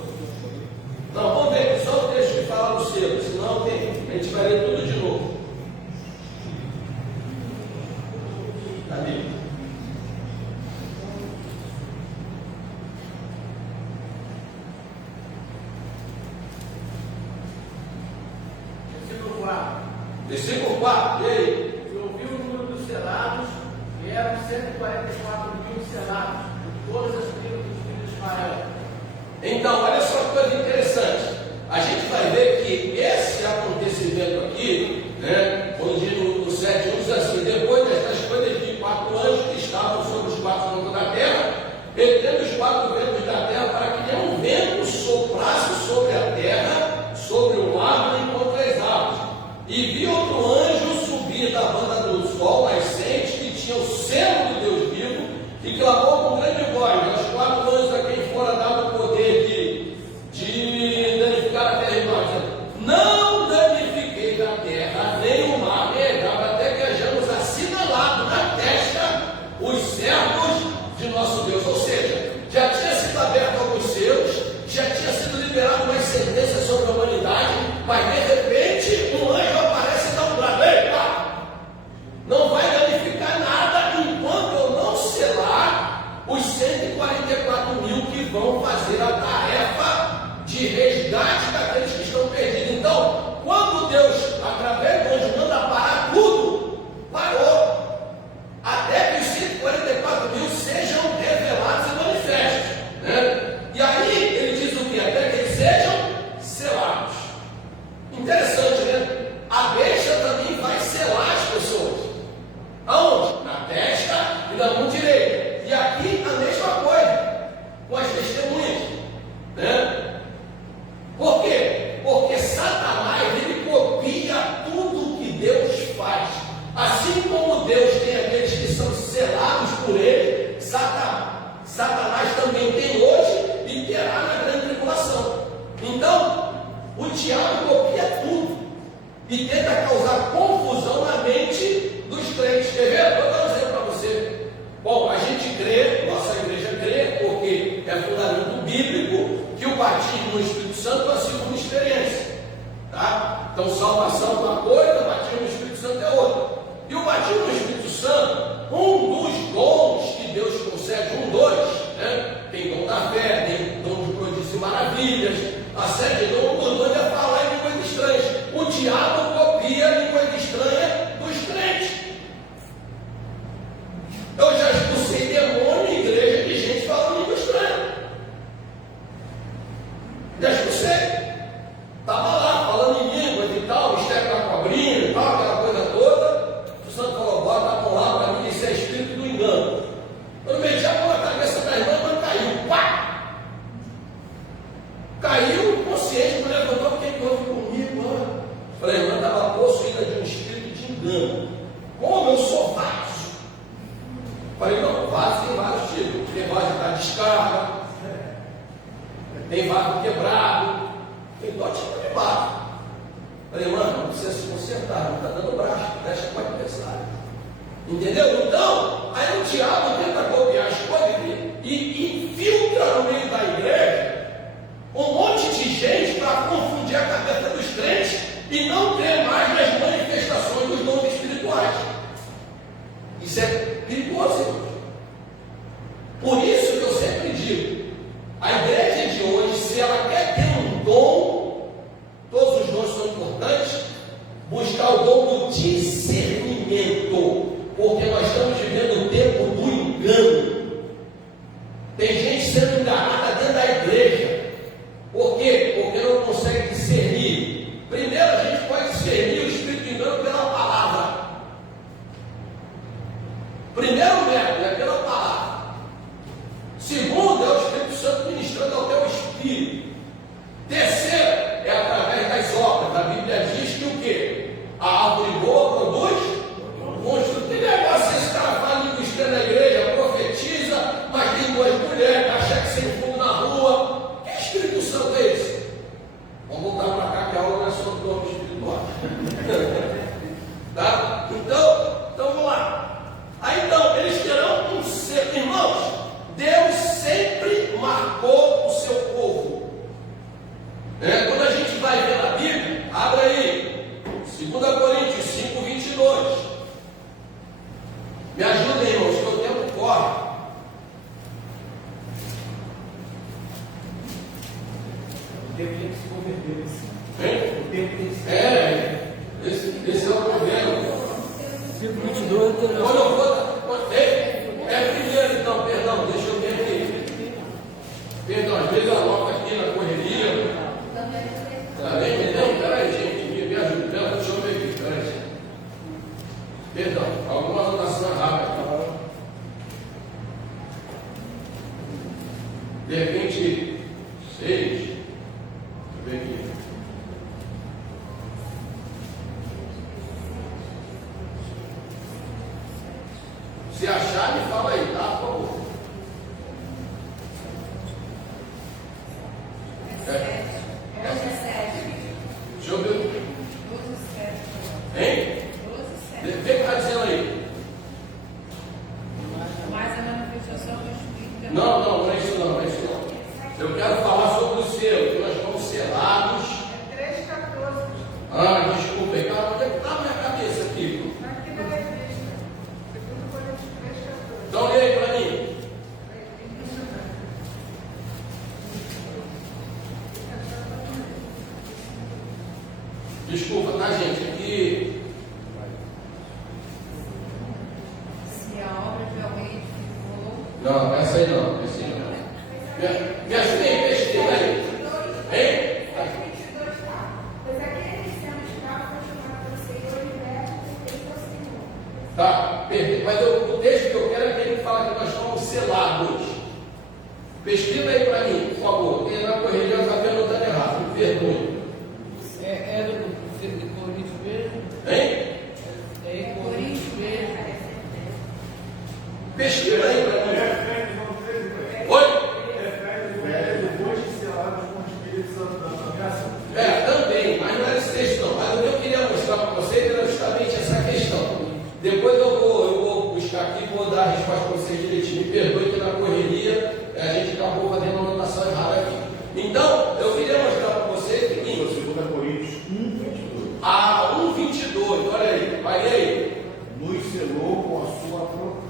liberado uma sentença sobre a humanidade, mas de repente um anjo aparece e dá um brado. Ei, pá! Não vai danificar nada enquanto eu não selar os 144 mil que vão fazer a tarefa de resgate daqueles que estão perdidos. Então, quando Deus, através do anjo, manda parar tudo, parou. Até que os 144 mil sejam revelados e manifestos. Né? E aí ele diz o que? Até que eles sejam selados. Interessante, né? A besta também vai selar as pessoas. Aonde? Na testa e na mão direita. E aqui a mesma coisa, com as testemunhas. Né? Por quê? Porque Satanás, ele copia tudo que Deus faz. Assim como Deus tem aqueles que são selados por ele, Satanás também tem hoje e terá na grande tribulação. Então, o diabo copia tudo e tenta causar confusão na mente dos crentes. Quer ver? Vou dar um exemplo para você. Bom, a gente crê, nossa igreja crê, porque é fundamento bíblico, que o batismo no Espírito Santo é uma segunda experiência. Tá? Então, salvação é uma coisa, batismo no Espírito Santo é outra. E o batismo no Espírito Santo, um dos dons que Deus concede, dois, né? Tem dom da fé, tem dom de prodígio e maravilhas, a série de dom, o dom é falar em línguas estranhas. O diabo copia a língua estranha dos crentes. Eu já expulsei demônio em igreja de gente falando língua estranha. Já expulsei. Estava lá falando em línguas e tal, mistério da cobrinha e tal, aquela coisa toda. O santo falou, bota lá para mim, isso é espírito do engano. Quando meti a mão na cabeça da irmã, a irmã caiu. Pá! Caiu, consciente, me levantou, o que houve comigo? Mano? Falei, a irmã estava possuída de um espírito de engano. Como eu sou vaso? Falei, não, vaso tem vários tipos. Tem vaso que está descarga, tem vaso quebrado, tem todo tipo de vaso. Falei, mano, não precisa se consertar, não está dando braço, deixa com o adversário. Entendeu? Então, aí o diabo tenta copiar as coisas e infiltra no meio da igreja um monte de gente para confundir a cabeça dos crentes e não ter mais nas manifestações dos dons espirituais. Isso é perigoso, irmãos. Por isso que eu sempre digo, a igreja de hoje, se ela quer ter um dom, todos os dons são importantes, buscar o dom do discernimento, porque nós estamos vivendo o tempo do engano. Tem gente sendo enganada dentro da igreja. Por quê? Porque não consegue discernir. Primeiro, a gente pode discernir o espírito de engano pela palavra. Primeiro método é pela palavra. Segundo, é o Espírito Santo ministrando ao teu espírito. Terceiro, é através das obras. A Bíblia diz que o quê? A árvore boa produz monstro. Tem negócio, esse cara fala língua estranha na igreja, profetiza, mas tem duas mulheres, tá cheque sem fogo na rua. Que Espírito Santo é esse? Vamos voltar para cá que a aula não é só do dom espiritual. Tá? Então vamos lá. Aí então, eles terão um ser. Irmãos, Deus sempre marcou o seu povo. Quando a gente vai ver na Bíblia, abre aí, 2 Coríntios 5, 22. Me ajudem, irmãos, que o tempo corre. O tempo tem que se converter assim. Hein? O tempo tem que se Esse é o problema. 5:22. Quando eu vou. Primeiro, então, perdão, deixa eu ver aqui. Perdão, às vezes eu anoto aqui na correria. Também, não, peraí, gente, me ajuda, deixa eu ver aqui, peraí. Perdão, alguma anotação rápida. De repente, 6, deixa eu ver aqui. Desculpa, tá, gente? Aqui. Se a obra de alguém edificou. Não, essa aí não. Essa aí não. Me ajuda aí, pesquisa aí. Hein? Tá, perfeito. Mas o texto que eu quero é aquele que fala que nós somos selados. Pesquisa aí para mim, por favor. Porque na correria eu estava anotando errado, me perdoe. É do Coríntios mesmo? Hein? É em Coríntios mesmo. Pesquisa aí para mim. Oi? Depois de selados com o Espírito Santo da nomeação. Também, mas não era esse texto não. Mas o que eu queria mostrar para vocês era justamente essa questão. Depois eu vou buscar aqui e vou dar a resposta para vocês direitinho. Me perdoe que na correria a gente acabou fazendo uma anotação errada aqui. Então, eu queria mostrar para vocês o seguinte. 2 Coríntios 1:22. 1:22, olha aí, vai aí. Nos selou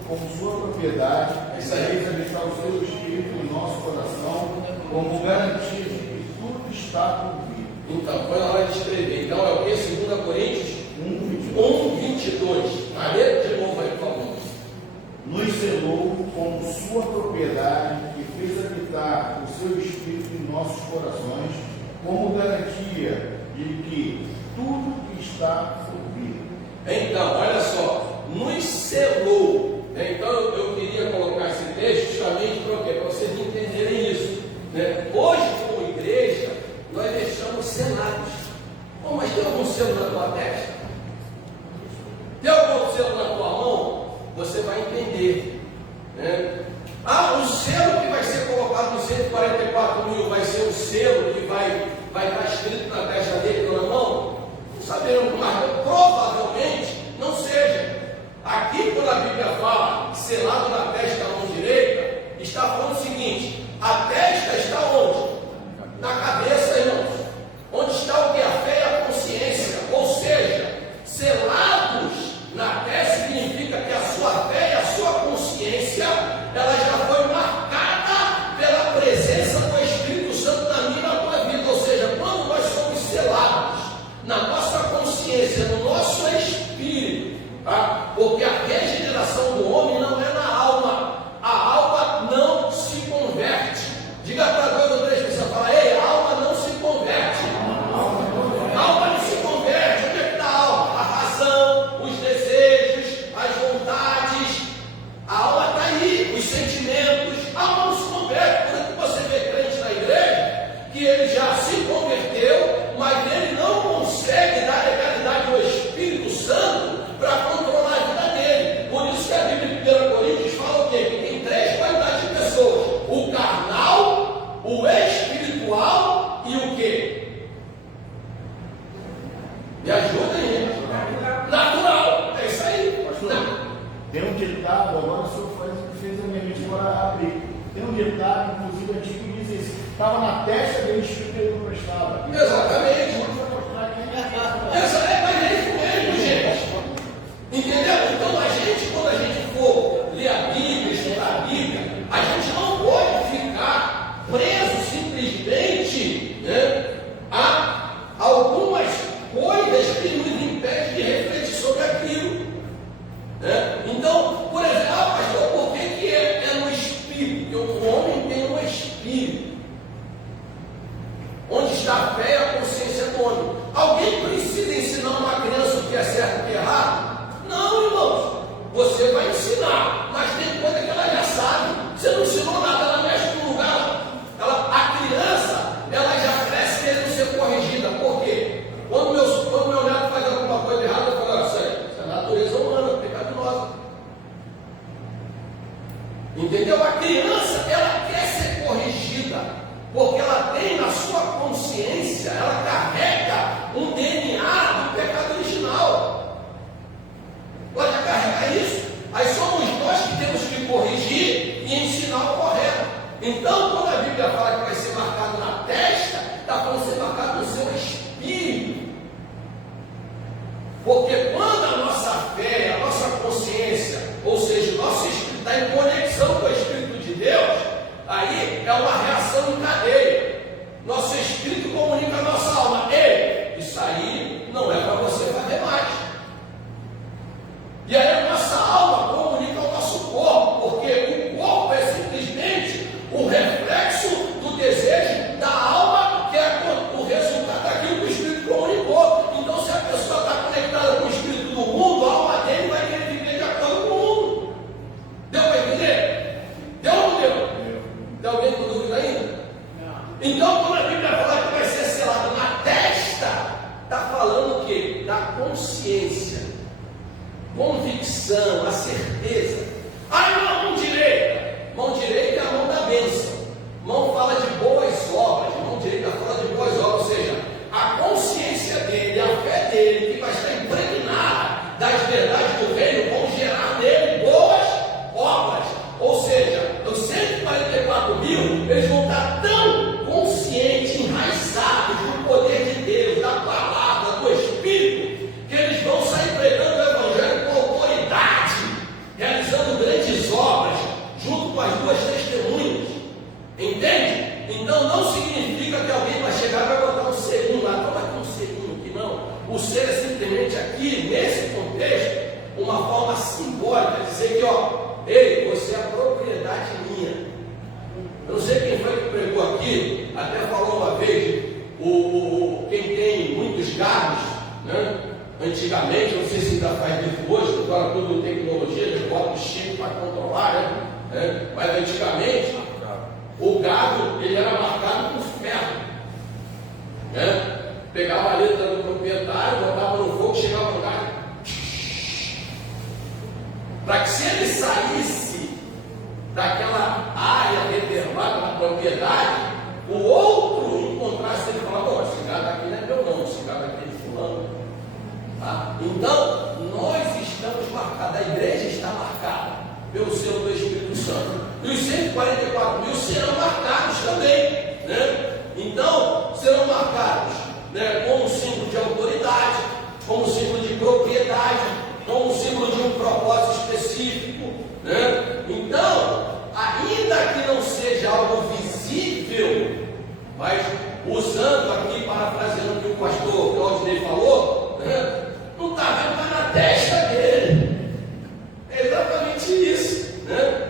com sua propriedade, É isso aí. fez habitar o seu Espírito em nosso coração, como garantia de que tudo está cumprido. Então, foi na hora de escrever. Então, é o que? 2 Coríntios 1:22. 1:22. Valeu? De novo aí, por favor. Nos selou com sua propriedade e fez habitar o seu Espírito em nossos corações, como garantia de que tudo está cumprido. Então, olha só, nos selou. Então, eu queria colocar esse texto justamente para o quê? Para vocês entenderem isso. Hoje, como igreja, nós deixamos selados. Oh, mas tem algum selo na tua testa? Tem algum selo na tua mão? Você vai entender. O selo que vai ser colocado no 144 mil vai ser o selo que vai estar escrito na testa dele ou na mão? Não sabemos, mas provavelmente não seja. Aqui, quando a Bíblia fala selado na testa da mão direita, está falando o seguinte: a testa está onde? Na cabeça, irmãos. Onde está o que? A fé e a consciência. Ou seja, selados na testa significa que a sua fé e a sua consciência, ela já foi marcada pela presença do Espírito Santo na minha e na tua vida. Ou seja, quando nós somos selados na nossa consciência, no nosso espírito, tá? Porque a regeneração do homem não é na alma. A alma não se converte. Diga para 2 ou 3 pessoas, fala: ei, a alma não se converte. A alma não se converte. Onde é que está a alma? A razão, os desejos, as vontades. A alma está aí, os sentimentos. A alma não se converte. Por isso que você vê crente na igreja que ele já se converteu, mas ele não consegue dar legalidade ao Espírito Santo para controlar a vida dele. Por isso que a Bíblia de 1 Coríntios fala o quê? Que tem 3 qualidades de pessoas: o carnal, o espiritual e o quê? Me ajudem, gente. Natural. É isso aí. Pastor, tem um ditado, agora o senhor fez a minha mente agora abrir. Tem um ditado, inclusive antigo, que diz isso: estava na testa dele, o Espírito dele não prestava. Exatamente. Essa é isso mesmo, gente. Entendeu? Então quando a gente for ler a Bíblia, estudar a Bíblia, a gente não pode ficar preso simplesmente a algumas coisas que nos impedem de refletir sobre aquilo. Então, por exemplo, pastor, por que é no espírito? Porque o homem tem um espírito. Onde está a fé e a consciência do homem? Alguém precisa ensinar uma criança o que é certo e o que é errado? Não, irmãos. Você vai ensinar, mas tem coisa que ela já sabe. Você não ensinou nada, ela mexe no lugar. A criança, ela já cresce querendo ser corrigida. Por quê? Quando meu neto faz alguma coisa errada, eu falo: isso é natureza humana, pecaminosa. Entendeu? A criança, ela quer ser corrigida, porque ela tem na sua consciência, ela carrega um DNA consciência, convicção, a certeza. Ah, mão direita. Mão direita é a mão da bênção. Mão fala de boas obras. Mão direita fala de boas obras. Ou seja, a consciência dele, a fé dele, que vai estar impregnada das verdades do reino, vão gerar nele boas obras. Ou seja, os 144 mil, eles vão estar tão conscientes, enraizados do poder de Deus, da palavra, do Espírito, que eles vão sair pregando o Evangelho com autoridade, realizando grandes obras, junto com as duas testemunhas. Entende? Então não significa que alguém vai chegar e vai botar um selinho lá. Toma aqui um selinho aqui, não. O ser é simplesmente aqui, nesse contexto, uma forma simbólica, dizer que, ei, você é propriedade minha. Eu não sei quem foi que pregou aqui, até falou uma vez, quem tem muitos gados, né? Antigamente, não sei se ainda faz isso hoje, agora tudo tecnologia, eles botam chip para controlar, né? Mas antigamente, o gado, ele era marcado com ferro, né? Pegava a letra do proprietário, botava no fogo, chegava no gado, para que se ele saísse daquela área reservada da propriedade, o outro encontrasse ele e falava: esse gado aqui não é meu não, esse gado aqui é de fulano. Tá? Então, nós estamos marcados, a igreja está marcada pelo selo do Espírito Santo. E os 144 mil serão marcados também, né? Então, serão marcados, né, como símbolo de autoridade, como símbolo de propriedade, como símbolo de um propósito específico, né? Então, ainda que não seja algo visível, mas usando aqui, parafraseando o que o pastor Claudinei falou, né? Não está vendo, está na testa dele. É exatamente isso, né?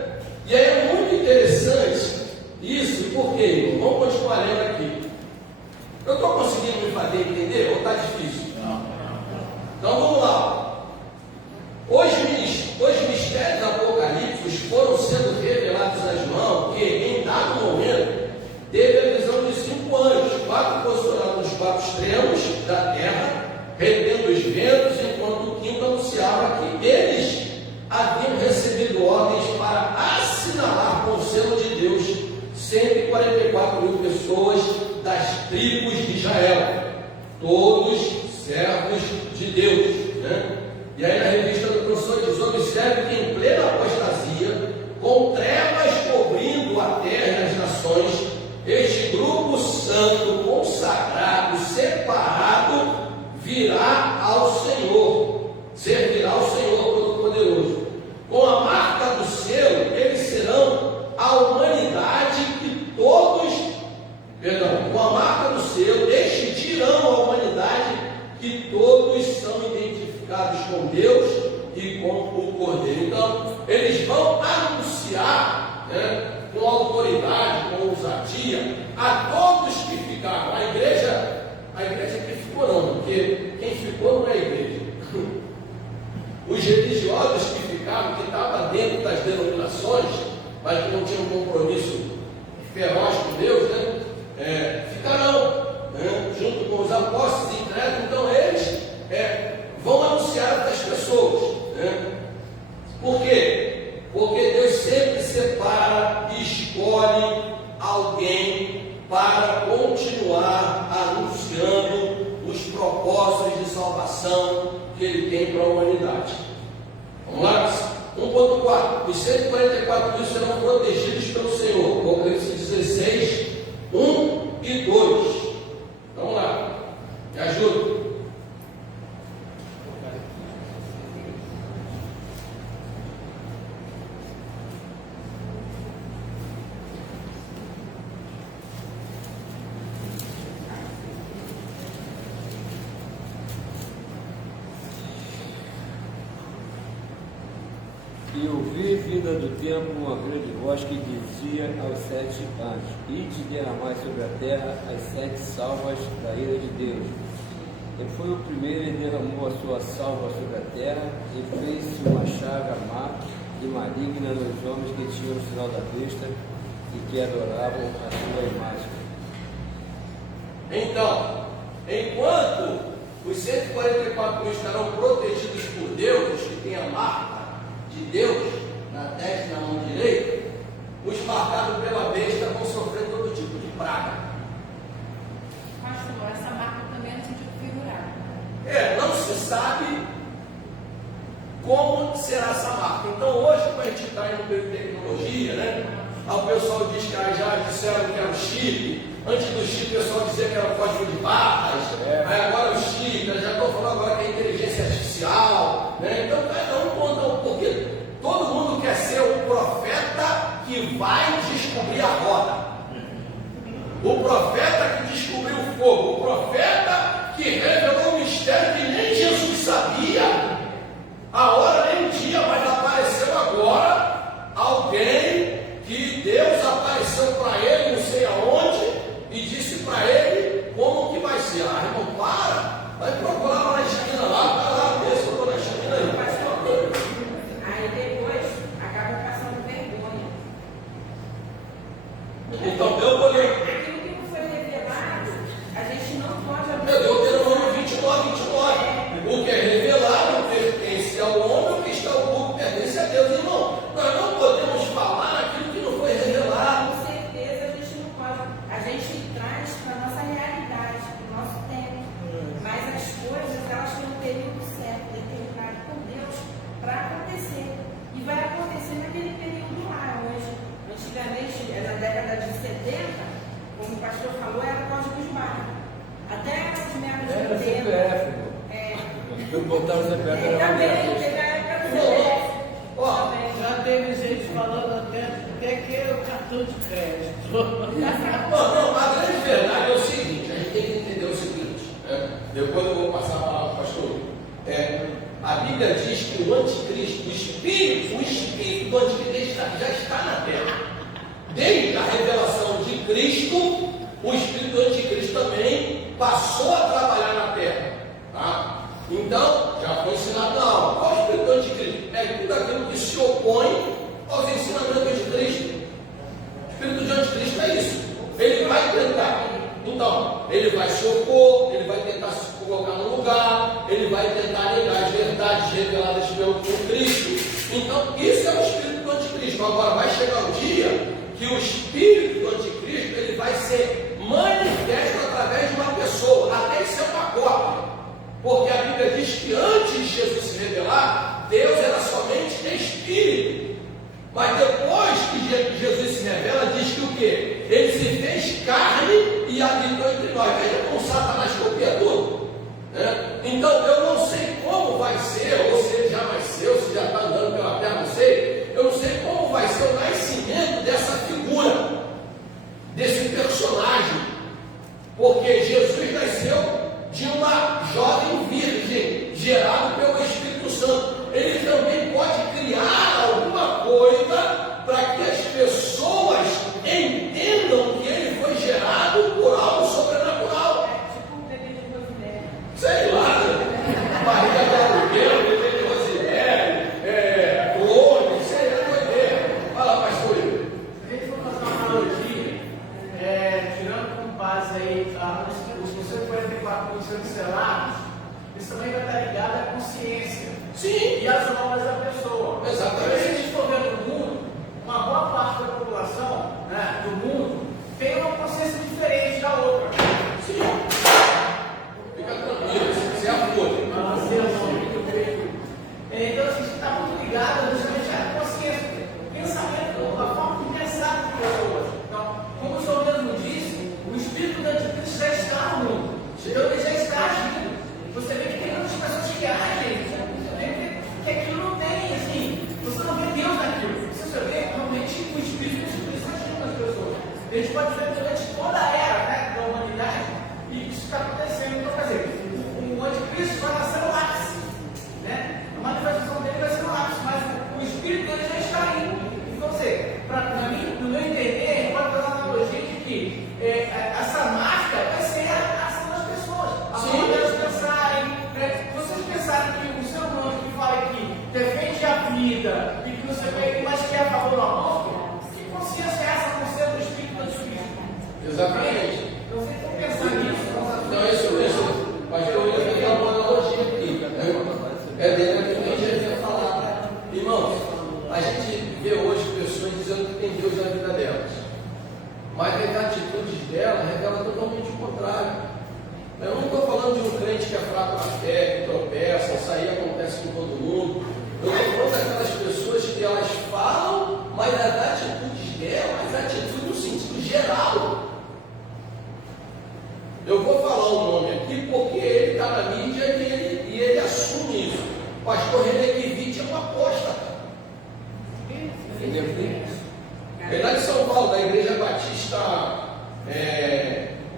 E aí é muito interessante isso, porque, irmão, vamos continuar lendo aqui. Eu estou conseguindo me fazer entender ou está difícil? Então vamos lá. Os mistérios apocalípticos foram sendo revelados às mãos, que em dado momento teve a visão de 5 anjos, 4 posicionados nos 4 extremos da terra, retendo os ventos, enquanto o quinto anunciava que eles haviam recebido ordens para assinalar com o selo de Deus 144 mil pessoas das tribos de Israel, todos servos de Deus, né? E aí na revista do professor diz: observe que em plena apostasia, com trevas cobrindo a terra e as nações, este grupo santo, consagrado, separado, virá ao Senhor, servirá ao Senhor Todo-Poderoso. Com a marca do selo, eles serão a humanidade que todos, com a marca do selo, estes dirão à humanidade que todos são identificados com Deus e com o Cordeiro. Então, eles vão anunciar, né, com autoridade, com ousadia, a todos que ficaram. A igreja que ficou não, porque quem ficou não é a igreja. Os religiosos que ficaram, que estavam dentro das denominações, mas que não tinham um compromisso feroz com Deus, né, ficarão, né, junto com os apóstolos e incrédulos. Então eles vão anunciar para as pessoas, né? Por quê? Porque Deus sempre separa e escolhe alguém para continuar anunciando os propósitos de salvação que Ele tem para a humanidade. Vamos lá? 1.4. Os 144 mil serão protegidos pelo Senhor. Apocalipse 16, 1 e 2. Vamos lá. Me ajuda. E ouvi vinda do tempo uma grande voz que dizia aos 7 anjos: ide derramar sobre a terra as 7 salvas da ira de Deus. E foi o primeiro e derramou a sua salva sobre a terra, e fez-se uma chaga má e maligna nos homens que tinham o sinal da besta e que adoravam a sua imagem. Então, enquanto Os 144 mil estarão protegidos por Deus, os que têm a marca de Deus na testa e na mão direita. Os marcados pela besta vão sofrer todo tipo de praga. Pastor, essa marca também é no sentido figurado. Não se sabe como será essa marca. Então hoje, como a gente está indo pela tecnologia, né? O pessoal diz que já disseram que era o chip. Antes do chip, o pessoal dizia que era o código de barras. Aí agora o chip, já estou falando agora que é inteligência artificial. Né? Então cada um conta um pouquinho. Todo mundo quer ser o profeta que vai descobrir a roda. O profeta que descobriu o fogo. O profeta que revelou um mistério que nem Jesus sabia. A hora nem o dia, mas apareceu agora alguém que Deus apareceu para ele, não sei aonde, e disse para ele como que vai ser. Irmão, vai procurar lá na China, vai lá, vê se eu estou na China aí. Aí depois acaba passando vergonha. Então, deu poder. Aquilo que não foi revelado, a gente não pode abrir. Deuteronômio 29. O que é revelado pertence ao homem, o que está oculto pertence a Deus. Irmão, nós não podemos falar aquilo que não foi revelado. Com certeza a gente não pode. A gente traz para a nossa realidade, para o nosso tempo. Mas as coisas, elas têm um período certo, determinado por Deus, para acontecer. E vai acontecer naquele período lá hoje. Antigamente, na década de 70, como o pastor falou, era código de barra. Até os membros Era de CPF. Eu botar o CPF era também, teve a época do CPF. Já teve gente falando até que era o cartão de crédito. Não, a grande verdade é o seguinte, a gente tem que entender o seguinte, né? Depois eu vou passar a palavra para o pastor. A Bíblia diz que o anticristo, o espírito do anticristo já está na terra. Desde a revelação de Cristo, o espírito do anticristo também passou a trabalhar na terra. Tá? Então, já foi ensinado na aula. Qual é o espírito do anticristo? É tudo aquilo que se opõe aos ensinamentos de Cristo. O espírito do anticristo é isso. Ele vai tentar. Então, ele vai se opor, ele vai tentar se colocar no lugar, ele vai tentar negar as verdades reveladas por Cristo. Então, isso é o espírito do anticristo. Agora, vai chegar o dia que o espírito do anticristo ele vai ser manifesto através de uma pessoa, até ser uma cópia. Porque a Bíblia diz que antes de Jesus se revelar, Deus era somente espírito. Mas depois que Jesus se revela, diz que o quê? Ele se fez carne e habitou entre nós. Veja como Satanás copia tudo. Né? Então eu não sei como vai ser, ou se ele já nasceu, ou se já está andando pela terra, não sei. Eu não sei como vai ser o nascimento dessa figura, desse personagem. Porque Jesus nasceu de uma jovem virgem, gerado pelo Espírito Santo. Ele também pode criar alguma coisa para que as pessoas entendam que ele foi gerado por algo sobrenatural. Tipo o bebê de Rosemary. Sei lá, barriga de aluguel, bebê de Rosemary, clone, sei lá, doideira. Fala, pastor. Se a gente for fazer uma analogia, tirando com base aí os 144 mil sendo selados, isso também vai estar ligado à consciência. Sim. E às obras da pessoa. Exatamente. Se a gente for ver no mundo, uma boa parte da população, né, do mundo tem uma consciência diferente da outra. Sim. Fica tranquilo, você é a folha. Então, assim, isso está muito ligado justamente à consciência, o pensamento, a forma de pensar das pessoas. Então, como o senhor mesmo disse, o espírito do anticristo já está no mundo. Então, ele já está agindo. Você vê que tem muitas pessoas que agem, você vê que aquilo não tem, assim, você não vê Deus naquilo. Você vê realmente o espírito do anticristo agindo nas pessoas. A gente pode ver durante toda a era, né, da humanidade, e isso está acontecendo. Então, quer dizer, o anticristo vai nascer no ápice, né? A manifestação dele vai ser no ápice, mas o espírito dele já está aí. Então, no meu entender, pode fazer uma analogia de que essa máscara vai ser a ação das pessoas, a forma delas pensarem. Né? Vocês pensarem que o ser humano que fala que defende a vida e que não sei bem, mas que é a favor do aborto, que consciência é essa por ser do espírito do anticristo? Exatamente. Então, vocês vão pensar nisso. Não, é isso assim com todo mundo. Eu estou falando daquelas pessoas que elas falam, mas as atitudes delas, atitude no sentido geral. Eu vou falar o nome aqui porque ele está na mídia e ele assume isso. O pastor René Kivit é um apóstata. Ele é lá de São Paulo, da Igreja Batista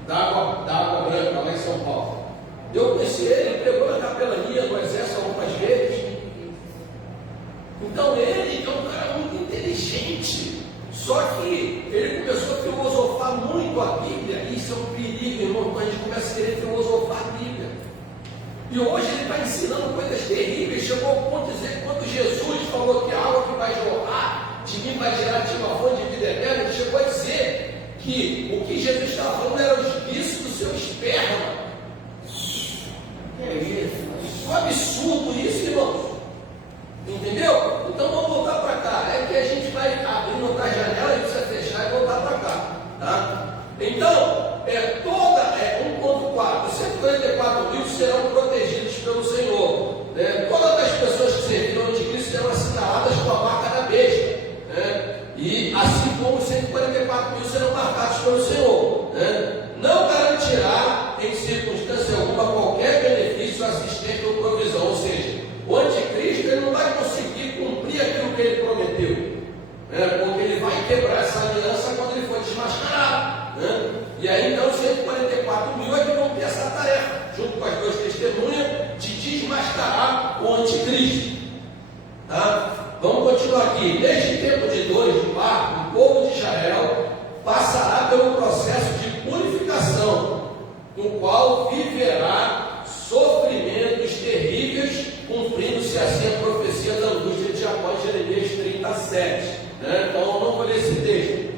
da Água Branca, lá em São Paulo. Eu conheci ele pregou na capelania do Exército algumas vezes. Então ele é um cara muito inteligente. Só que ele começou a filosofar muito a Bíblia. E isso é um perigo, irmão, quando a gente começa a querer filosofar a Bíblia. E hoje ele está ensinando coisas terríveis. Chegou ao ponto de dizer que quando Jesus falou que a água que vai jorrar de mim vai gerar de uma fonte de vida eterna, ele chegou a dizer que o que Jesus estava falando era os vícios do seu esperma. Que é isso? É um absurdo isso, irmãos. Entendeu? Então vamos voltar para cá. É que a gente vai abrir outra janela e precisa fechar e voltar para cá. Tá? Então, 1.4, 144 mil serão protegidos pelo Senhor. Né? Todas as pessoas que serviram de Cristo serão assinaladas com a marca da besta. Né? E assim como 144 mil serão marcados pelo Senhor. Né? Não garantirá em circunstância alguma qualquer benefício, assistência ou provisão. Ou seja, o anticristo ele não vai conseguir cumprir aquilo que ele prometeu. Né? Porque ele vai quebrar essa aliança quando ele for desmascarado. Né? E aí então 144 mil é que vão ter essa tarefa, junto com as duas testemunhas, de desmascarar o anticristo. Tá? Vamos continuar aqui. Neste tempo de dores de parto, o povo de Israel passará pelo processo de purificação, no qual viverá sofrimentos terríveis, cumprindo-se assim a profecia da angústia de Jacó em Jeremias 37. Né? Então vamos ler esse texto.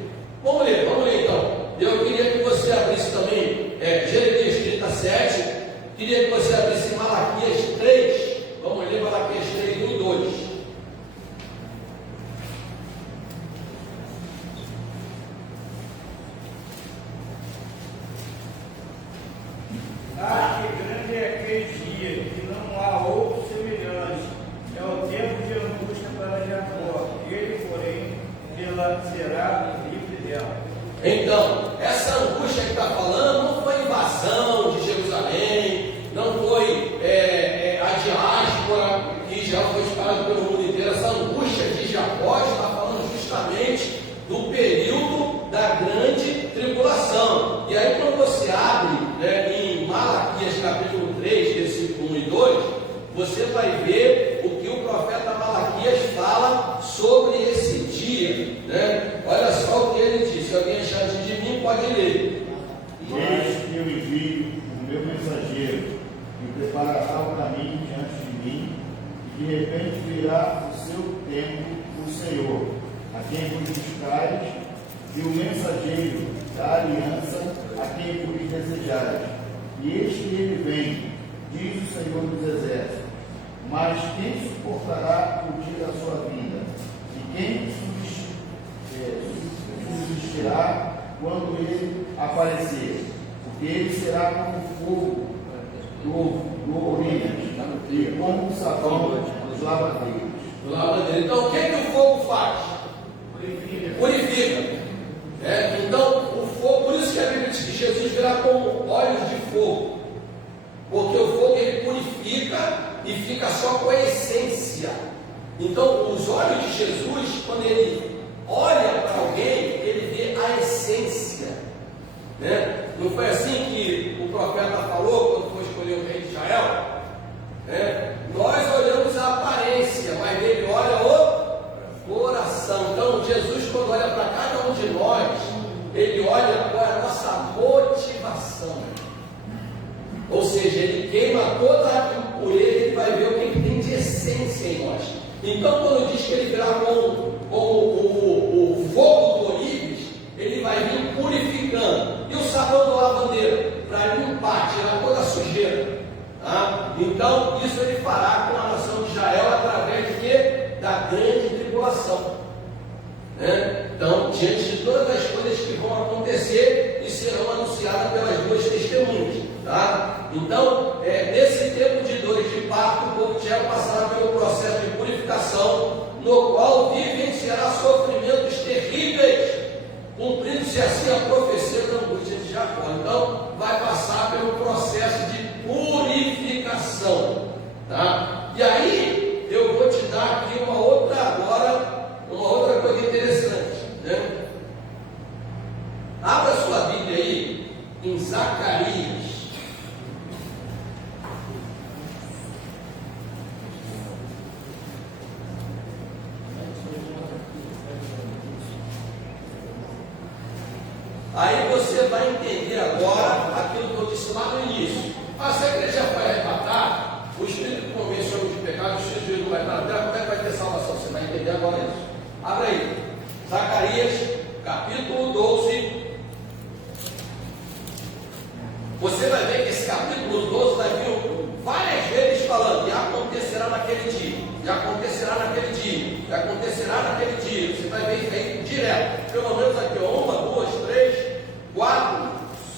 Vamos ler então. Eu queria que você abrisse também Jeremias 37, queria que você abrisse Malaquias 3. Vamos ler Malaquias 3, 1 e 2. Que grande é aquele dia, que não há outro semelhante. É o tempo de angústia para Jacó, ele, porém, será livre dela. Então, essa angústia que está falando não foi invasão de Jerusalém, não foi a diáspora que já foi espalhada pelo mundo inteiro. Essa angústia de Jacó está falando justamente do período da grande tribulação. E aí quando você abre em Malaquias capítulo 3, versículo 1 e 2, você vai ver o que o profeta Malaquias fala sobre esse dia. Né? Olha só o que ele diz. Se alguém achar antes de mim, pode ler. Eis que eu envio o meu mensageiro, que preparará o caminho diante de mim, e de repente virá o seu tempo, o Senhor, a quem vos buscares, e o mensageiro da aliança, a quem vos desejares. E eis que ele vem, diz o Senhor dos Exércitos. Mas quem suportará o dia da sua vinda? E quem subsistirá quando ele aparecer? Porque ele será como fogo do Oriente e como o sabão dos lavadeiros. Então, o que o fogo faz? Purifica. Então, o fogo, por isso que a Bíblia diz que Jesus virá como olhos de fogo. Porque o fogo ele purifica e fica só com a essência. Então, os olhos de Jesus, quando ele olha para alguém, ele vê a essência. Né? Não foi assim que o profeta falou quando foi escolher o rei de Israel? Nós olhamos a aparência, mas ele olha o coração. Então, Jesus, quando olha para cada um de nós, ele olha qual é a nossa motivação. Ou seja, ele queima toda a impureza, ele vai ver o que tem de essência em nós. Então, quando diz que ele virá com o fogo do Orives, ele vai vir purificando. E o sabão do lavandeiro, para limpar, tirar toda a sujeira. Tá? Então, isso ele fará com a nação de Israel através de quê? Da grande tribulação. Então, diante de todas as coisas que vão acontecer e serão anunciadas pelas duas testemunhas. Tá? Então, nesse tempo de dores de parto, o povo de Israel passará pelo processo de purificação, no qual vivenciará sofrimentos terríveis, cumprindo-se assim a profecia da angústia de Jacó. Então, vai passar pelo processo de purificação, tá? E aí, eu vou te dar aqui uma outra coisa interessante, né? Abra sua Bíblia aí em Zacarias. Aí você vai entender agora aquilo que eu disse lá no início. Se a igreja vai arrebatar, o Espírito que convenceu de pecado, o Espírito não vai estar na terra, como é que vai ter salvação? Você vai entender agora isso. Abra aí. Zacarias, capítulo 12. Você vai ver que esse capítulo 12 vai vir várias vezes falando, e acontecerá naquele dia, e acontecerá naquele dia, e acontecerá naquele dia. Você vai ver isso aí direto. Pelo menos aqui, ó, 1, 2, 3, 4,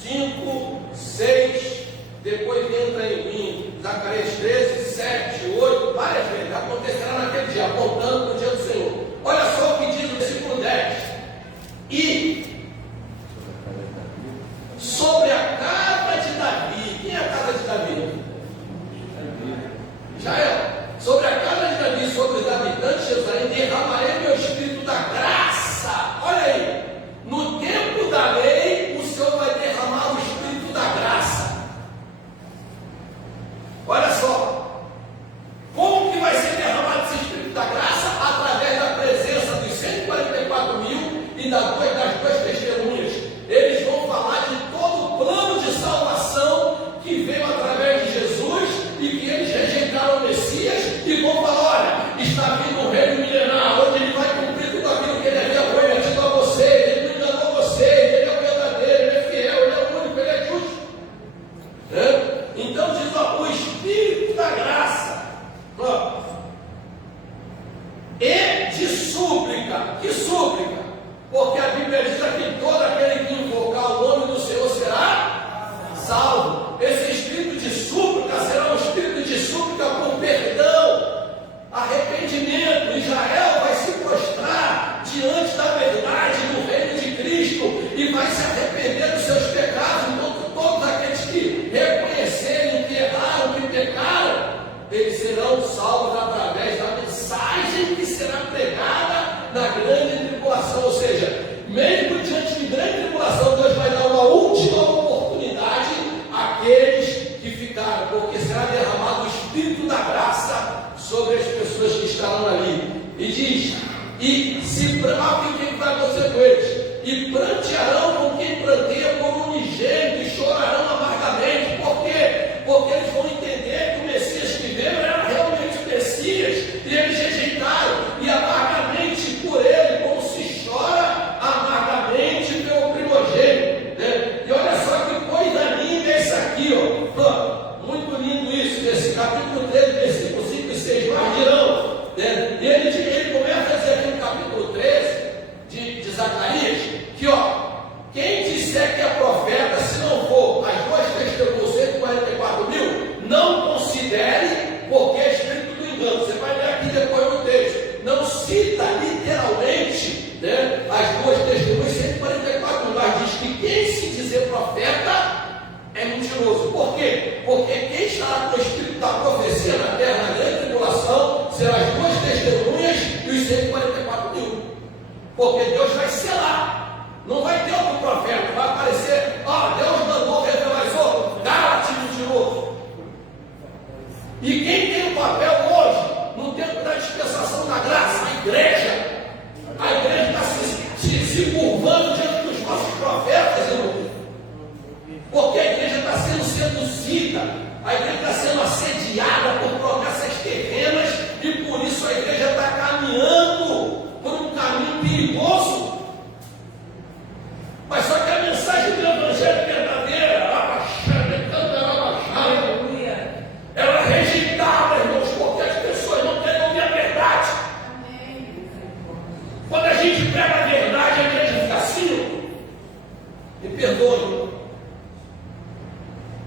5, 6, depois entra em Zacarias 13, 7, 8, várias vezes. Acontecerá naquele dia, apontando para o dia do Senhor. Olha só o que diz o versículo 10. E sobre a casa de Davi, quem é a casa de Davi? Israel. Sobre a casa de Davi, sobre os habitantes de Jerusalém, derramarei meu espírito da graça. Olha aí, no tempo da lei, o Senhor vai derramar o espírito da graça. Olha só, como que vai ser derramado esse espírito da graça? Através da presença dos 144 mil e das duas testemunhas. Eles vão falar de todo o plano de salvação que veio através de Jesus e que eles rejeitaram o Messias e vão falar: olha, está vindo um reino milenar, onde ele vai cumprir tudo aquilo que ele havia prometido a vocês, ele não enganou vocês, ele é o verdadeiro, ele é fiel, ele é o único, ele é justo. Então diz, ó, o Espírito da graça, ó, e de súplica. Que súplica? Porque a Bíblia diz aqui: todo aquele que invocar o nome do Senhor será salvo. Esse espírito de súplica será um espírito de súplica com perdão, arrependimento. Israel vai se prostrar diante da verdade do reino de Cristo e vai se arrepender dos seus pecados. Todos aqueles que reconhecerem que erraram, que pecaram, eles serão salvos através da mensagem que será pregada na grande tribulação. Ou seja, mesmo diante de grande tribulação, Deus vai dar uma última oportunidade àqueles que ficaram, porque será derramado o Espírito da graça sobre as pessoas que estarão ali. E diz: e se o que vai acontecer com eles? E prantearão com quem pranteia por um unigênito, e chorarão amargamente. Por quê? Porque eles vão entender que o Messias que veio era realmente o Messias, e eles rejeitaram, e amargamente por ele, como se chora amargamente pelo primogênito, né? E olha só que coisa linda é isso aqui, ó. Muito lindo isso, nesse capítulo 13, versículo 5 e 6, mas dirão, né? E ele começa a dizer aqui no capítulo 13 de Zacarias, que ó, quem disser que é profeta, se não for as duas testemunhas, 144 mil, não considere, porque é espírito do engano. Você vai ler aqui depois no texto. Não cita literalmente, né, as duas testemunhas, 144 mil, mas diz que quem se dizer profeta é mentiroso. Por quê? Porque quem estará com o espírito da profecia na terra, na grande tribulação, serão as duas testemunhas e os 144 mil. Porque Deus vai selar. Não vai ter outro profeta, vai aparecer: ó, Deus mandou revelar isso, Gálate mentiroso. E quem tem o papel hoje, no tempo da dispensação da graça? A igreja está se curvando diante dos nossos profetas, irmão. Porque a igreja está sendo seduzida, a igreja está sendo assediada por promessas terrenas, e por isso a igreja está caminhando por um caminho perigoso. Mas só que a mensagem do Evangelho verdadeira, ela é rejeitada, irmãos, porque as pessoas não querem ouvir a verdade. Quando a gente prega a verdade, a igreja fica assim. Me perdoe.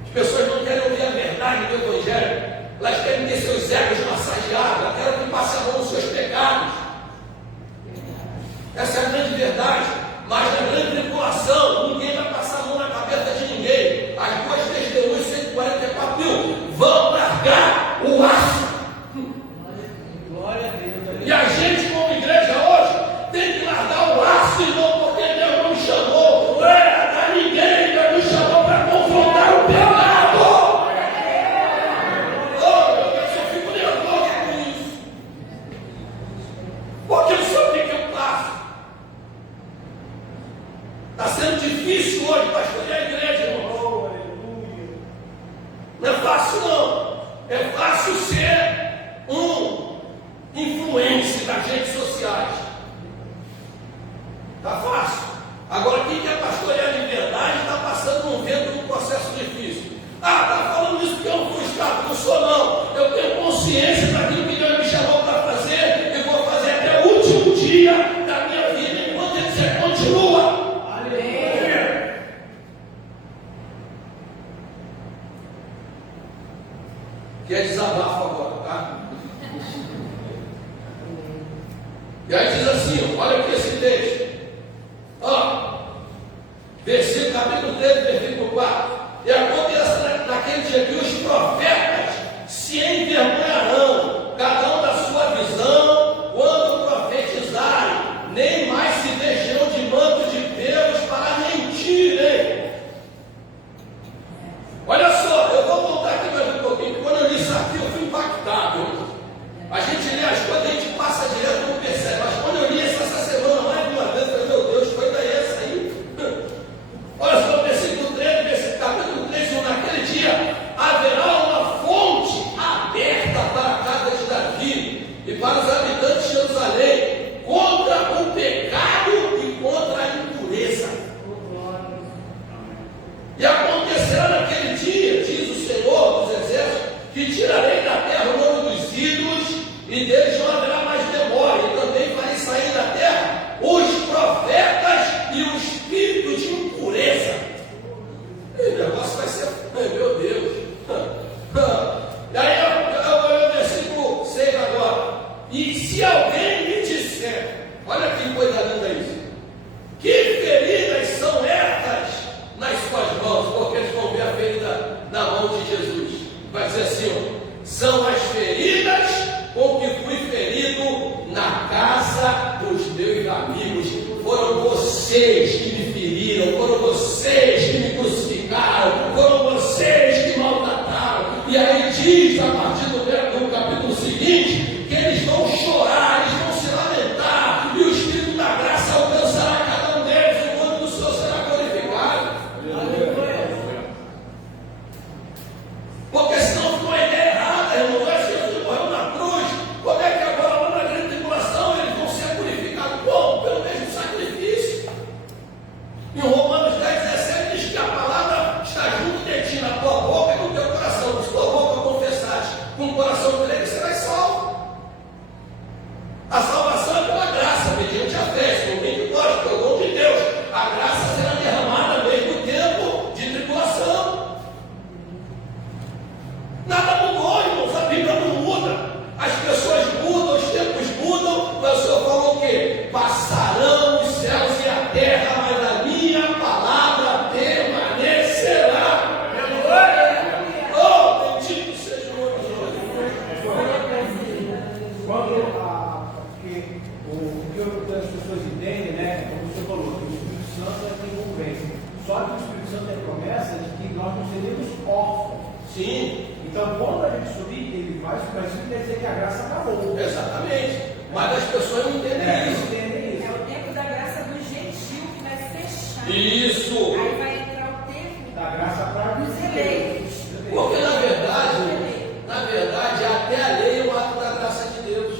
As pessoas não querem ouvir a verdade do Evangelho. elas querem ter seus egos massageados, elas querem que passe a mão nos seus pecados. Essa é a grande verdade. Mas na grande tribulação, ninguém vai passar a mão na cabeça de ninguém. As duas testemunhas, 144 mil, vão largar o aço. Glória a Deus. E a gente, como igreja hoje, tem que largar o aço, irmão, porque Deus não me chamou a ninguém, Deus me chamou para confrontar o pecado. Oh, eu fico nervoso com isso. Porque eu sei o que eu faço. Está sendo difícil hoje pastorear a igreja, irmão. Não é fácil, não. É fácil ser um influencer das redes sociais. Está fácil. Agora, quem quer pastorear de verdade está passando por um processo difícil. Ah, está falando isso porque eu não fui escravo. Não sou, não. Eu tenho consciência daquilo que Deus me chamou para fazer e vou fazer até o último dia da minha vida, enquanto Ele disser continua. Que é desabafo agora, tá? E aí diz assim, olha aqui esse texto. Ó, versículo, capítulo 13, versículo 4. E aconteça naquele dia que os profetas se envergonharão, cada um da sua visão, quando profetizarem, nem mais se vestirão de manto de pelos para mentirem. Olha só, eu vou voltar aqui mais um pouquinho, porque quando eu li isso aqui eu fui impactado. A gente lê as coisas, a gente passa direto, não percebe, mas quando eu li essa semana mais de uma vez, eu falei, meu Deus, foi daí essa aí? Olha só, versículo 13, capítulo 13, naquele dia haverá uma fonte aberta para a casa de Davi e para os habitantes de Jerusalém, contra o pecado e contra a impureza. E acontecerá naquele dia, diz o Senhor dos Exércitos, que tirarei da terra o nome dos ídolos, e deles não haverá mais memória, e também farei sair da terra os profetas e o espírito de impureza. E o negócio vai ser, meu Deus. E aí eu versículo 6 agora. E se alguém me disser, olha que coisa linda isso, que feridas são estas nas suas mãos, porque eles vão ver a ferida na mão de Jesus. Vai dizer assim, ó, são as feridas com que fui ferido na casa dos meus amigos. Foram vocês que me feriram, foram vocês que me crucificaram, foram vocês que maltrataram. E aí diz, a partir do capítulo seguinte, que eles vão chorar, eles vão se lamentar, e o Espírito da graça alcançará cada um deles, e o nome do Senhor será glorificado. Porque senão ficou a ideia errada, irmão. Não é Jesus morreu na cruz. Como é que agora, lá na grande tribulação, eles vão ser purificados? Como? Pelo mesmo sacrifício. Em Romanos 10:17 diz que a palavra está junto de ti, na tua boca e no teu coração. Se tua boca confessaste, com o coração crente, serás salvo. A salvação é pela graça, mediante a fé. Se não tem que pode, pelo dom de Deus. A graça será derramada mesmo no tempo de tribulação. Nada mudou, irmãos, a Bíblia não muda. As pessoas mudam, os tempos mudam, mas o Senhor falou o quê? Passarão os céus e a terra, mas a minha palavra permanecerá. Oh, bendito seja o nome de Jesus. O que as pessoas entendem, né? Como você falou, que o Espírito Santo é quem convence. Só que o Espírito Santo tem promessa de que nós não seremos órfãos. Sim. Então, quando a gente subir, ele vai subir, mas isso quer dizer que a graça acabou. Exatamente. Mas as pessoas não entendem isso. É o tempo da graça do gentil que vai fechar. Isso. Aí vai entrar o tempo Da graça para dos eleitos. Porque na verdade, até a lei é um ato da graça de Deus.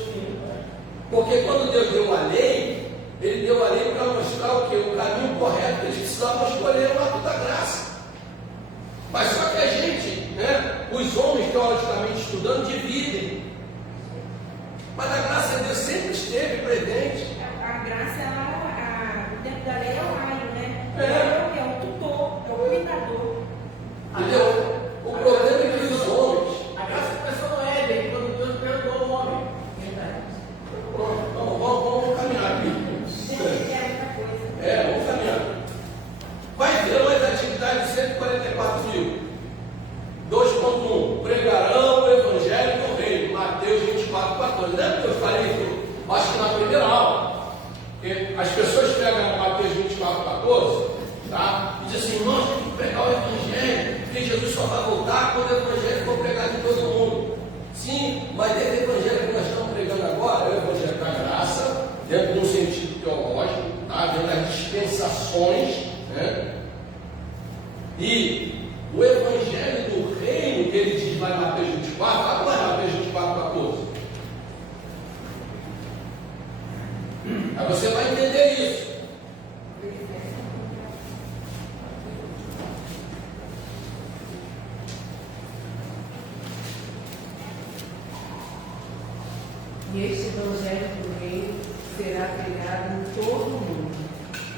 Porque quando Deus deu a lei, Ele deu a lei para mostrar o quê? O caminho correto que eles precisavam escolher, é um ato da graça. Mas só que a gente, né, os homens teologicamente estudando, dividem. Mas a graça de Deus sempre esteve presente. A graça, o tempo da lei é o raio, né? É. É o tutor, é o cuidador. Entendeu? O problema é que os homens. A graça começou no voltar quando o Evangelho for pregado em todo mundo. Sim, mas esse Evangelho que nós estamos pregando agora é o Evangelho da graça, dentro de um sentido teológico, tá? Dentro das dispensações, né? E o Evangelho do Reino, que ele diz lá em Mateus 24, vai lá em Mateus 24, 14. Aí você vai entender isso. E este Evangelho do Reino será pregado em todo o mundo,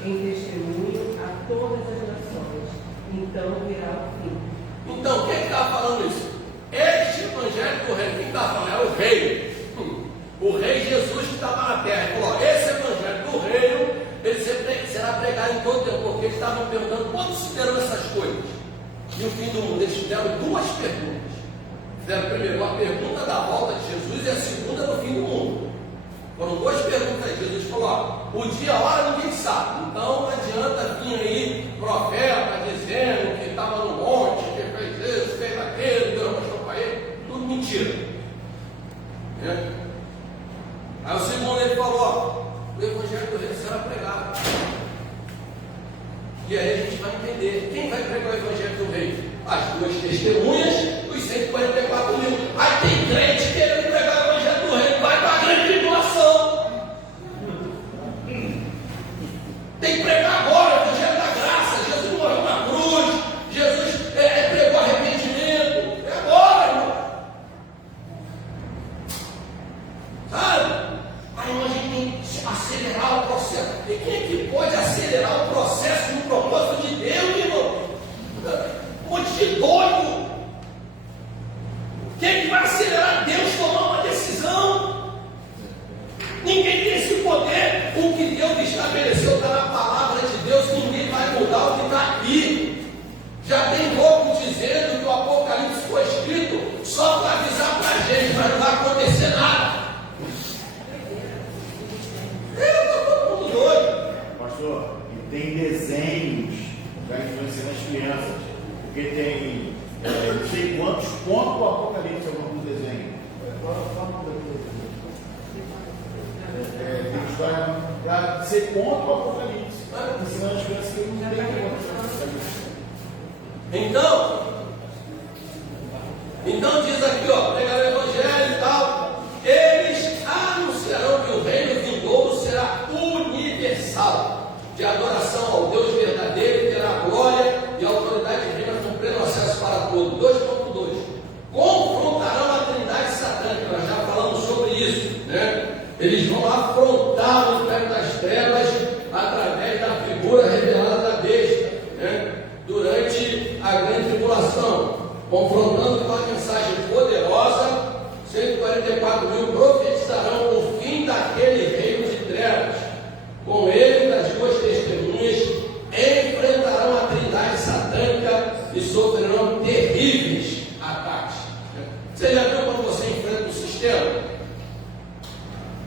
em testemunho a todas as nações. Então virá o fim. Então, quem está falando isso? Este Evangelho do Reino, quem está falando é o Rei. O Rei Jesus que estava na terra. Ele falou: esse Evangelho do Reino, ele será pregado em todo o tempo, porque eles estavam perguntando quando se deram essas coisas. E o fim do mundo, eles fizeram duas perguntas. Fizeram primeiro uma pergunta da volta de Jesus e a segunda do fim do mundo. Foram duas perguntas. Jesus falou: ó, o dia, a hora ninguém sabe. Então não adianta vir aí profeta dizendo que estava no monte, que fez isso, fez aquilo, Deus mostrou para ele. Tudo mentira. Né? Aí o segundo ele falou: ó, o Evangelho do Reino será pregado. E aí a gente vai entender quem vai pregar o Evangelho do Reino. As duas testemunhas, os 144 mil. Aí tem crente querendo pregar o Evangelho do Reino, vai para a grande tribulação. Tem que pregar agora o Evangelho da graça. Jesus morreu na cruz, Jesus pregou arrependimento. É agora, irmão. Sabe? Aí a gente tem que acelerar o processo. E quem é que pode acelerar o processo no propósito de Deus, irmão? Um monte de doido. Quem é que vai acelerar Deus tomar uma decisão? Ninguém tem esse poder. O que Deus estabeleceu está na palavra de Deus. Ninguém vai mudar o que está aqui. Já tem pouco dizendo que o Apocalipse foi escrito só para avisar para a gente, mas não vai acontecer nada. Está todo mundo doido. Pastor, e tem desenhos para influenciar nas crianças, porque tem não sei quantos pontos do Apocalipse algum desenho. Tem história para ser contra o Apocalipse, ensinando as crianças que não tem Então diz aqui, ó, pregar o Evangelho e tal, eles anunciarão que o reino vindouro será universal, de adoração ao Deus verdadeiro, e terá glória e autoridade divina com pleno acesso para todos. 2.2. Confrontarão a trindade satânica, nós já falamos sobre isso, né? Eles vão afrontar o inferno das trevas através da figura revelada da besta, né? Durante a grande tribulação, confrontando com a mensagem poderosa. 144 mil profetizarão o fim daquele reino de trevas. Com ele, das duas testemunhas, enfrentarão a trindade satânica e sofrerão terríveis ataques. Você já viu quando você enfrenta o sistema?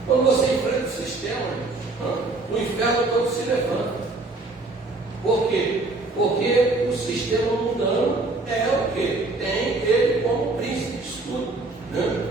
Quando você enfrenta o sistema, o inferno todo se levanta. Por quê? Porque o sistema mundano é o quê? Tem ele como príncipe de tudo, né?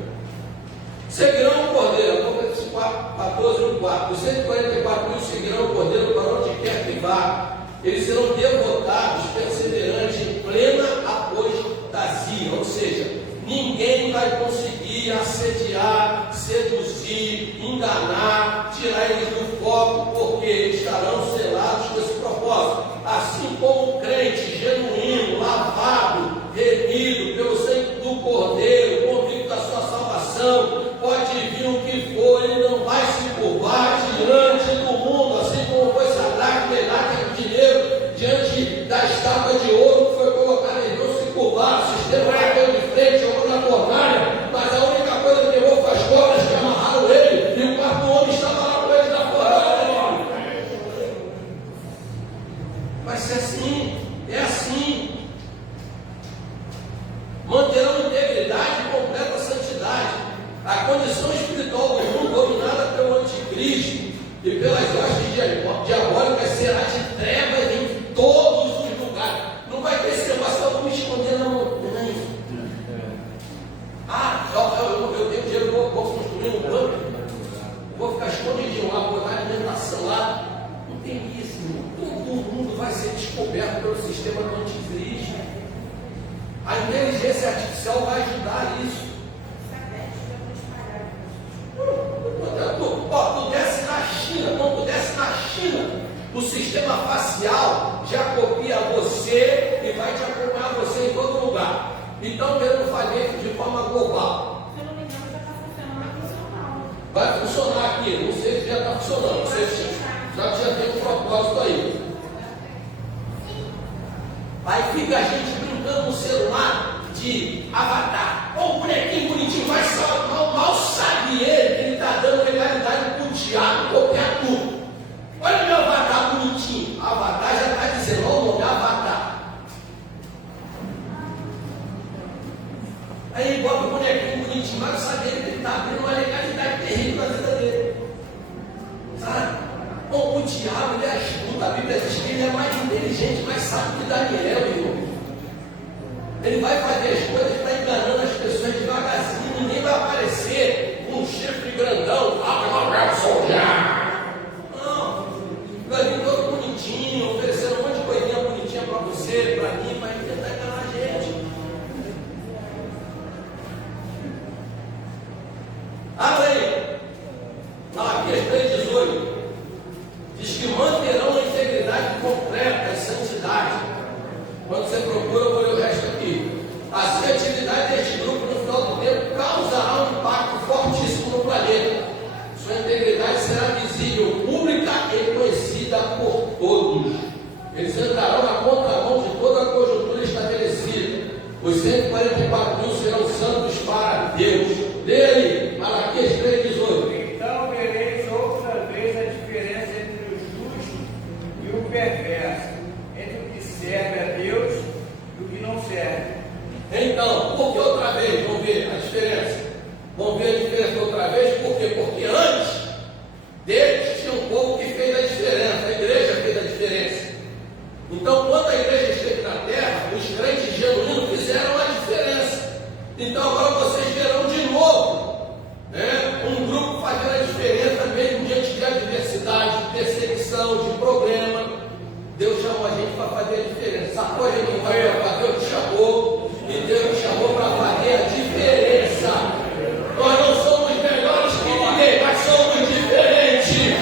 Seguirão o cordeiro, Apocalipse 14:4. Os 144 mil seguirão o cordeiro para onde quer que vá. Eles serão devotados, perseverantes, em plena apostasia. Ou seja, ninguém vai conseguir assediar, seduzir, enganar, tirar eles do foco, porque eles estarão selados com esse propósito. Assim como o crente genuíno, lavado, remido pelo sangue do Cordeiro, convicto da sua salvação, pode vir o que for, ele não vai se curvar diante do mundo, assim como foi Sadraque, Mesaque e Abednego diante da estátua de ouro que foi colocada. Eles não se curvaram, o sistema bateu de frente, jogou na fornalha, mas a única coisa que levou foi as cobras que amarraram ele, e o quarto homem estava lá com ele na fornalha. Vai ser assim, é assim. Manterão integridade e completa santidade. A condição espiritual do mundo, dominada pelo anticristo e pelas hostes diabólicas, será de trevas em todos os lugares. Não vai ter esse negócio, eu vou me esconder na montanha. inteligência artificial vai ajudar isso. Tu desce na China, quando tu desce na China, o sistema facial já copia você e vai te acompanhar você em todo lugar. Então, querendo fazer isso de forma global. Se eu não me engano, já está funcionando aqui em São Paulo. Vai funcionar aqui, não sei se já está funcionando, não sei se já tem um propósito aí. Aí fica a gente brincando no celular de avatar. Ô, bonequinho bonitinho, vai mal sabe ele que ele está dando legalidade para o diabo copiar tudo. Olha o meu avatar bonitinho. Avatar já está dizendo, olha o nome, avatar. Aí ele bota o bonequinho bonitinho, mas sabe ele que ele está abrindo uma legalidade terrível na vida dele. Sabe? Bom, o diabo ele é astuto, a Bíblia diz que ele é mais inteligente, mais sábio que Daniel, irmão. Ele vai fazer as coisas, está enganando as pessoas devagarzinho, ninguém vai aparecer com um chifre grandão, não, vai vir todo bonitinho, oferecendo um monte de coisinha bonitinha para você, para mim, para tentar enganar a gente. Abre aí, Malaquias 3,18. Diz que manterão a integridade completa e santidade. Quando você procura, eu vou ler o resto aqui. Assim, a atividade deste grupo no final do tempo causará um impacto fortíssimo no planeta. Sua integridade será visível, pública e conhecida por todos. Eles entrarão na contramão de toda a conjuntura estabelecida. Os 144 mil serão santos para Deus. Lê aí, Malaquias 3,18. Então vereis outra vez a diferença entre o justo e o perverso, entre o que serve a Deus e o que não serve. Então, por que outra vez? Vamos ver a diferença. Vamos ver a diferença outra vez, por quê? Porque antes deles tinha um povo que fez a diferença, a igreja fez a diferença. Então, quando a igreja esteve na terra, os crentes genuínos fizeram a diferença. Então, agora vocês verão de novo, né, um grupo fazendo a diferença, mesmo diante de adversidade, de perseguição, de problema. Deus chamou a gente para fazer a diferença. Sabe qual a gente não vai fazer? Deus te chamou, e Deus te chamou para fazer a diferença. Nós não somos melhores que ninguém, mas somos diferentes.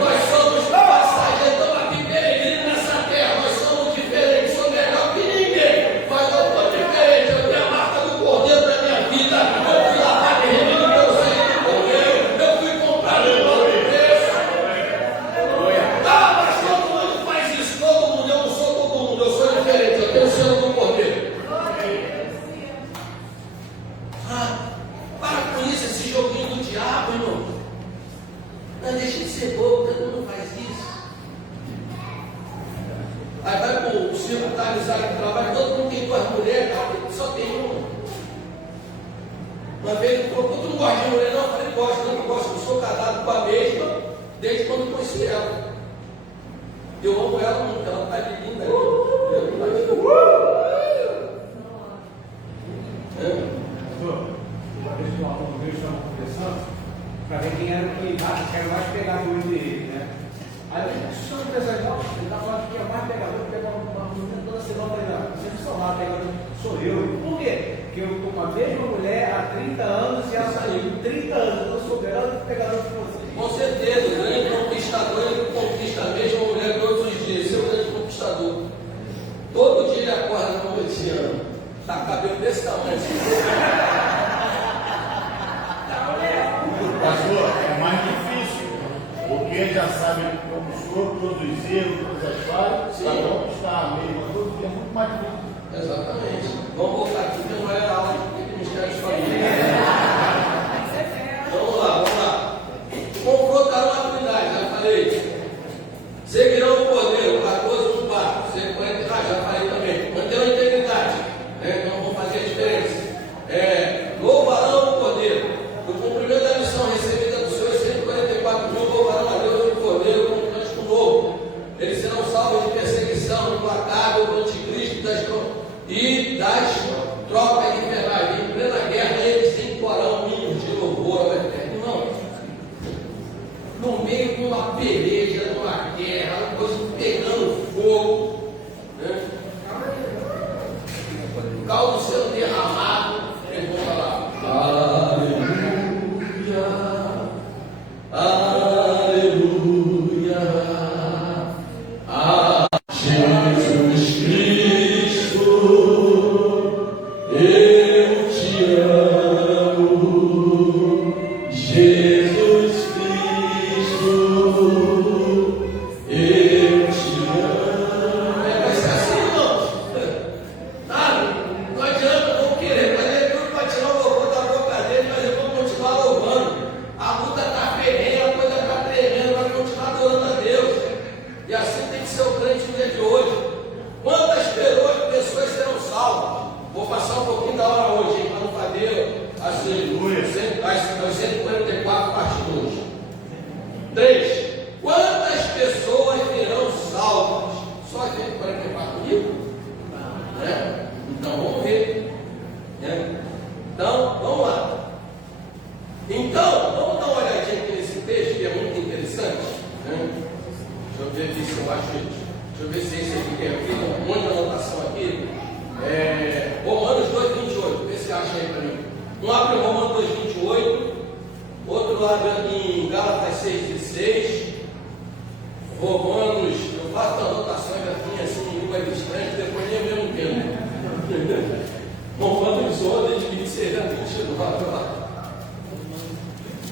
Nós somos passageiros, estamos aqui peregrinos nessa terra. Nós somos diferentes, somos melhor que ninguém, mas eu estou diferente. Eu tenho a marca do Cordeiro na minha vida. Eu fui lavado e remido pelo sangue do Cordeiro. Eu fui comprado em todo preço. Ah, mas todo mundo faz isso, todo mundo. Eu não sou todo mundo, eu sou diferente. Eu tenho o selo do Cordeiro. Para com isso, esse joguinho do diabo, irmão. Não deixa de ser bobo, todo mundo faz isso. Aí vai para o circo da amizade que trabalha, todo mundo tem duas mulheres, só tem uma. Uma vez ele falou, tu não gosta de mulher? Não, eu falei, gosto, não gosto, eu sou casado com a mesma desde quando eu conheci ela. Eu amo ela muito, ela está linda ali. Uma vez que um aluno meu estava conversando, para ver quem era o que era mais pegador dele, né? Aí eu disse, se eu pensar, não, ele está falando que é mais pegador, que pega uma menina toda semana, eu falei, você não sou lá, pegador, sou eu. Por quê? Porque eu estou com a mesma mulher há 30 anos e ela saiu em 30 anos, eu sou melhor do que pegador que você. Com certeza, o grande conquistador, ele conquista a mesma mulher todos os dias, esse é o grande conquistador. Todo dia ele acorda como eu te amo. Tá com cabelo desse tamanho. Pastor, é mais difícil, porque ele já sabe como sou, todos os erros, todas as falhas, para conquistar a mesma coisa, é muito mais difícil. Exatamente. Vamos voltar aqui, que não é aula de Ministério de Família. Vamos lá. Confrontarão a atividade, já falei. Seguirão o poder, 14, 1, 4. Já falei também. Manterão a integridade. Então vamos fazer a diferença. Louvarão o Cordeiro. No cumprimento da missão recebida dos seus 144 mil, louvarão a Deus e o Cordeiro com um cântico novo. Eles serão salvos de perseguição, implacável do anticristo e das trocas infernais. Em plena guerra, eles entoarão hinos de louvor ao Eterno. Irmão, no meio de uma peleja, de uma guerra, uma coisa pegando fogo, né? O caldo sendo derramado. te amo, Jesus Cristo, eu te amo. Vai ser assim, irmãos. Sabe? Não adianta não querer fazer tudo para tirar o louvor da boca dele, mas eu vou continuar louvando. A luta está ferrenha, a coisa está tremendo, vai continuar adorando a Deus. E assim tem que ser o crente no dia de hoje. Quantas pessoas serão salvas? Vou passar um pouquinho da hora hoje, para não fazer as 144 parte 2. 3. Quantas pessoas serão salvas? Só 144 mil? Né? Então vamos ver. Né? Então, vamos lá. Então, vamos dar uma olhadinha aqui nesse texto que é muito interessante. Né? Deixa eu ver aqui se eu acho isso. Deixa eu ver se esse aqui tem aqui, tem um monte de anotação aqui. Romanos 2,28. Vê se acha aí para mim. Um abre Romanos 2,28. Outro lá em Gálatas 6,16. Romanos, eu faço anotações assim em língua estranha, depois nem eu mesmo entendo. Romanos 2,26 a 29.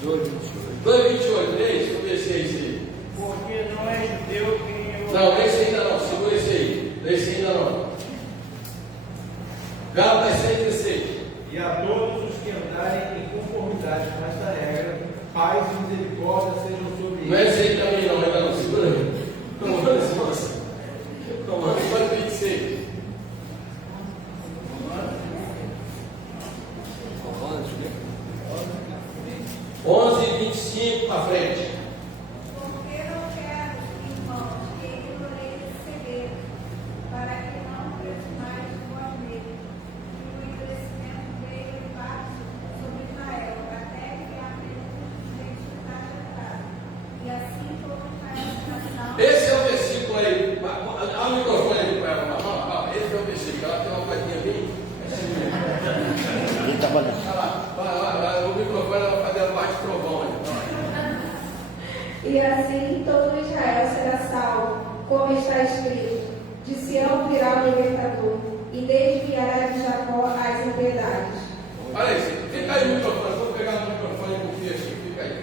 2,28. Deixa eu ver se é esse aí. Porque não é judeu quem eu... Não, esse ainda não, segura esse aí. Esse ainda não. Gálatas 6,16. E a todos os que andarem em conformidade com esta regra, paz e misericórdia sejam sobre Não é eles. esse aí também não, ainda não, segura aí. Romanos 26. Romanos, né? 11:25 para frente. Porque não quero, irmãos, que ignoreis esse segredo, para que não presumais de vós mesmos, que o endurecimento veio de baixo sobre Israel, até que a plenitude dos reinos está acertada. E assim todo Israel será salvo. Esse é o versículo aí. Dá o microfone aí para ela. Esse é o versículo. Ela tem uma coisinha bem. Vai lá. O microfone ela vai fazer a parte trovão aí. E assim todo Israel será salvo, como está escrito: de Sião virá o libertador, e desviará de Jacó as impiedades. Olha aí, fica aí o microfone. Vou pegar o microfone com o texto. Fica aí.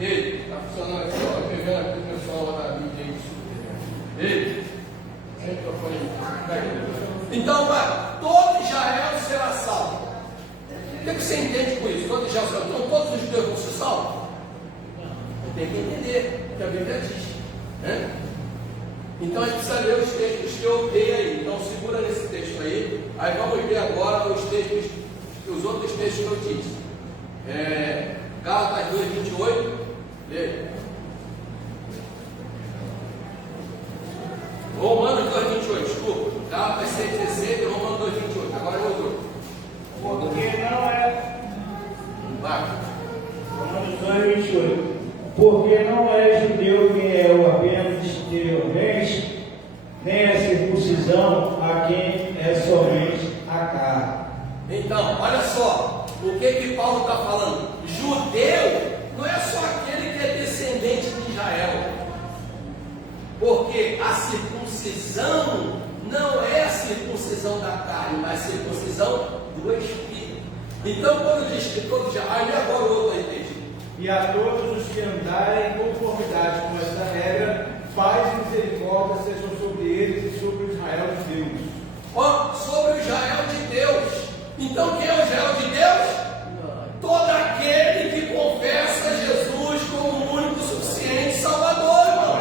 Ei, está funcionando aqui, ó. Estou vendo aqui o pessoal lá da mídia aí. Ei, sem microfone. Fica aí. Então, todo Israel será salvo. O que você entende com isso? Todo Israel será salvo. Então, todos os judeus vão ser salvos? Tem que entender o que a Bíblia diz. Né? Então, a gente precisa ler os textos que eu dei aí. Então, segura nesse texto aí. Aí vamos ver agora os outros textos que eu disse. Gálatas 2,28. Lê. Romanos 2,28, desculpa. Gálatas 6,16 e Romanos 2,28. Agora eu vou. Porque não é... Vai. Romanos 2,28. Porque não é judeu quem é o apenas exteriormente, nem a circuncisão a quem é somente a carne. Então, olha só, o que Paulo está falando? Judeu não é só aquele que é descendente de Israel, porque a circuncisão não é a circuncisão da carne, mas a circuncisão do Espírito. Então, quando diz que todos já, aí agora o outro aí tem. E a todos os que andarem em conformidade com esta regra, paz e misericórdia sejam sobre eles e sobre o Israel de Deus. Sobre o Israel de Deus. Então, quem é o Israel de Deus? Todo aquele que confessa Jesus como o único suficiente Salvador, irmão.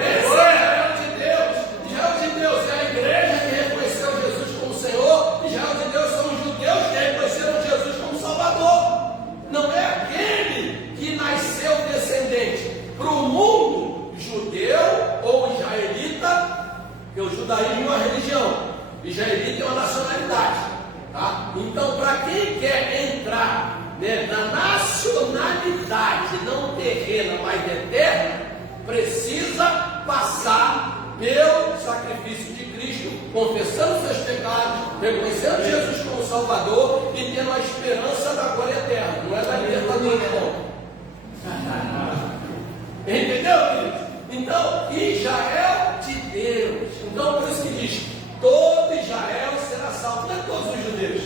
Esse é o Israel de Deus. Israel de Deus é a igreja que reconheceu Jesus como Senhor. Israel de Deus são os judeus que reconheceram Jesus como Salvador. Não é aquele que nasceu descendente. Para o mundo, judeu ou israelita, porque o judaísmo é uma religião, israelita é uma nacionalidade. Tá? Então, para quem quer entrar, né, na nacionalidade não terrena, mas eterna, precisa passar pelo sacrifício de Cristo, confessando seus pecados, reconhecendo Jesus como Salvador e tendo a esperança da glória eterna. Não é da Libertadores, não. Entendeu, queridos? Então, Israel de Deus. Então, por isso que diz: todo Israel será salvo. Não é todos os judeus.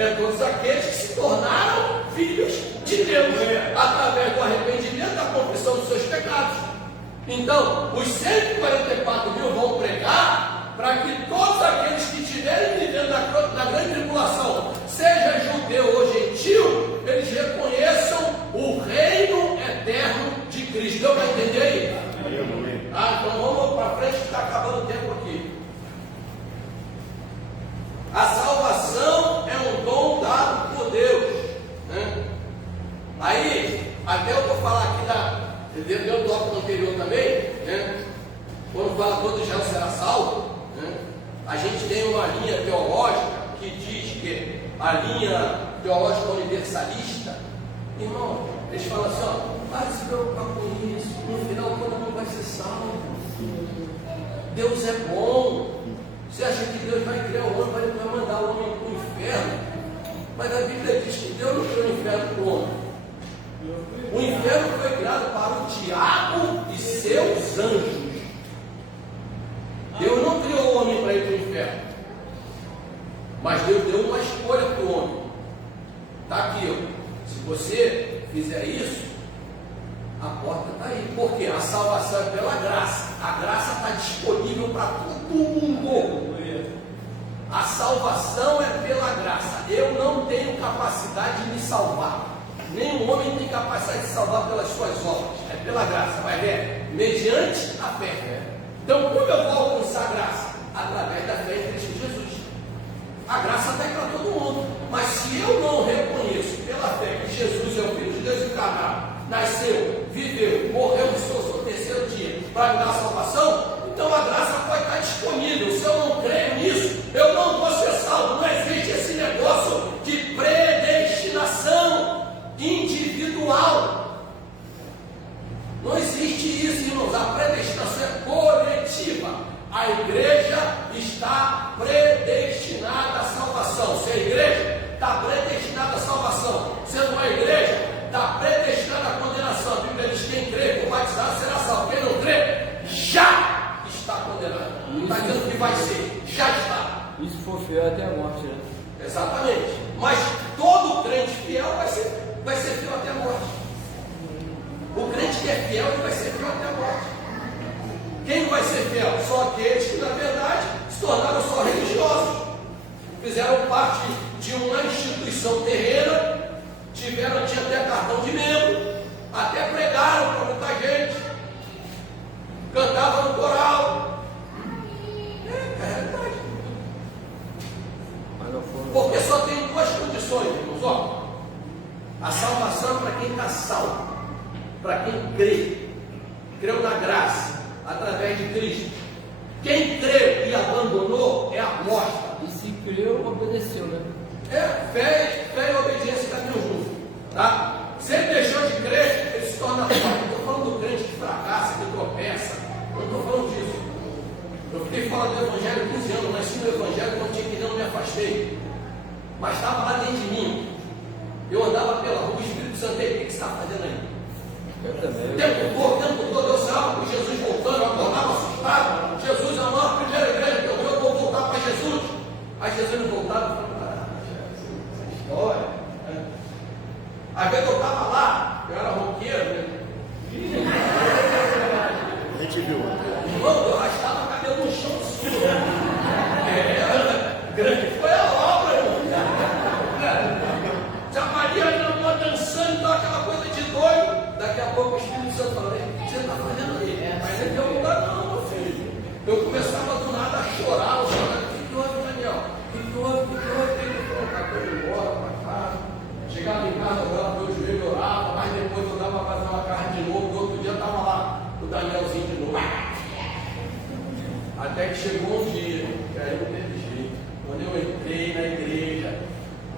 é todos aqueles que se tornaram filhos de Deus, através do arrependimento, da confissão dos seus pecados. Então, os 144 mil vão pregar para que todos aqueles que estiverem vivendo na grande tribulação, seja judeu ou gentil, eles reconheçam o reino eterno de Cristo. Deu para entender aí? Então vamos para frente que está acabando o tempo aqui. A salvação é um dom dado por Deus, né? Aí, até eu vou falar aqui deu tópico anterior também, né? Quando fala todo Israel será salvo, né? A gente tem uma linha teológica que diz que a linha teológica universalista, irmão, eles falam assim, ó, para se preocupar com isso, no final todo mundo vai ser salvo. Deus é bom. Você acha que Deus vai criar o homem, vai mandar o homem para o inferno? Mas a Bíblia diz que Deus não criou o inferno para o homem. O inferno foi criado para o diabo e seus anjos. Deus não criou o homem para ir para o inferno. Mas Deus deu uma escolha para o homem. Está aqui, ó. Se você fizer isso, a porta está aí. Porque a salvação é pela graça. A graça está disponível para todo mundo. A salvação é pela graça. Eu não tenho capacidade de me salvar. Nenhum homem tem capacidade de salvar pelas suas obras. É pela graça. Vai ver? Mediante a fé. Então, como eu vou alcançar a graça? Através da fé em Cristo Jesus. A graça está aí para todo mundo. Mas se eu não reconheço pela fé que Jesus é o Filho de Deus encarnado, nasceu, viveu, morreu, ressuscitou no terceiro dia para me dar a salvação, então a graça pode estar disponível. Se eu não creio nisso, eu não vou ser salvo. Não existe esse negócio de predestinação individual. Não existe isso, irmãos. A predestinação é coletiva. A igreja está predestinada à salvação. Se a igreja está predestinada à salvação, sendo uma igreja, está predestinada à condenação. A Bíblia diz: quem crê, por batizado, será salvo. Quem não crê, já está condenado. Não está dizendo que vai ser, já está. Isso for fiel até a morte, né? Exatamente. Mas todo crente fiel vai ser fiel até a morte. O crente que é fiel, ele vai ser fiel até a morte. Quem vai ser fiel? Só aqueles que, na verdade, se tornaram só religiosos. Fizeram parte de uma instituição terrena, tinha até cartão de membro, até pregaram para muita gente, cantavam no coral. É verdade. Porque só tem duas condições, irmãos. Ó, a salvação é para quem está salvo, para quem creu na graça, através de Cristo. Quem creu e abandonou é a morte. E se creu, obedeceu, né? Fé e obediência caminham juntos, tá? Se ele deixou de crer, ele se torna falho. Não estou falando do crente que fracassa, que tropeça. Não estou falando disso. Eu fiquei falando do Evangelho 15 anos, nasci no Evangelho, quando tinha que ir, não me afastei. Mas estava lá dentro de mim. Eu andava pela rua, o Espírito Santo, o que você está fazendo aí? Eu também. O tempo todo eu sabe com Jesus voltando, eu acordava assustado. Jesus é a maior primeira igreja que eu vou voltar para Jesus. Aí Jesus não voltava, eu falei, essa história. Às vezes eu estava lá, eu era roqueiro, né? A gente viu. Irmão, eu arrastava o cabelo no chão sujo. Grande foi a obra, irmão. Se a Maria não dançando, dá aquela coisa de doido. Daqui a pouco o Espírito Santo falou: o que você está fazendo aí? Mas não deu lugar, não, meu filho. Eu começava do nada a chorar. O que houve, Daniel? O que houve? Ele falou: para eu ir embora, para casa. Chegava em casa, eu orava, meu joelho orava, mas depois eu dava para fazer uma carne de novo. No outro dia estava lá o Danielzinho de novo. Até que chegou um dia, que aí não teve jeito. Quando eu entrei na igreja,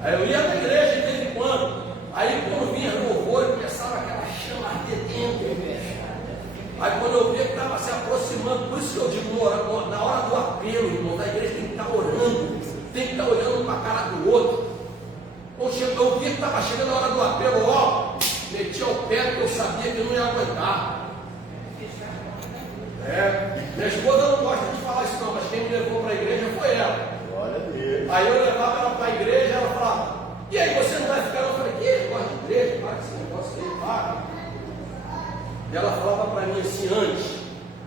aí eu ia na igreja de vez em quando. Aí quando vinha louvor, começava aquela chama arder dentro. Aí quando eu via que estava se aproximando, por isso que eu digo, na hora do apelo, irmão, da igreja tem que estar orando, tem que estar olhando para a cara do outro. Quando eu via que estava chegando a hora do apelo, ó, metia o pé porque eu sabia que eu não ia aguentar. Minha esposa não gosta de falar isso não, mas quem me levou para a igreja foi ela. Glória a Deus. Aí eu levava ela para a igreja e ela falava: E ela falava para mim assim antes,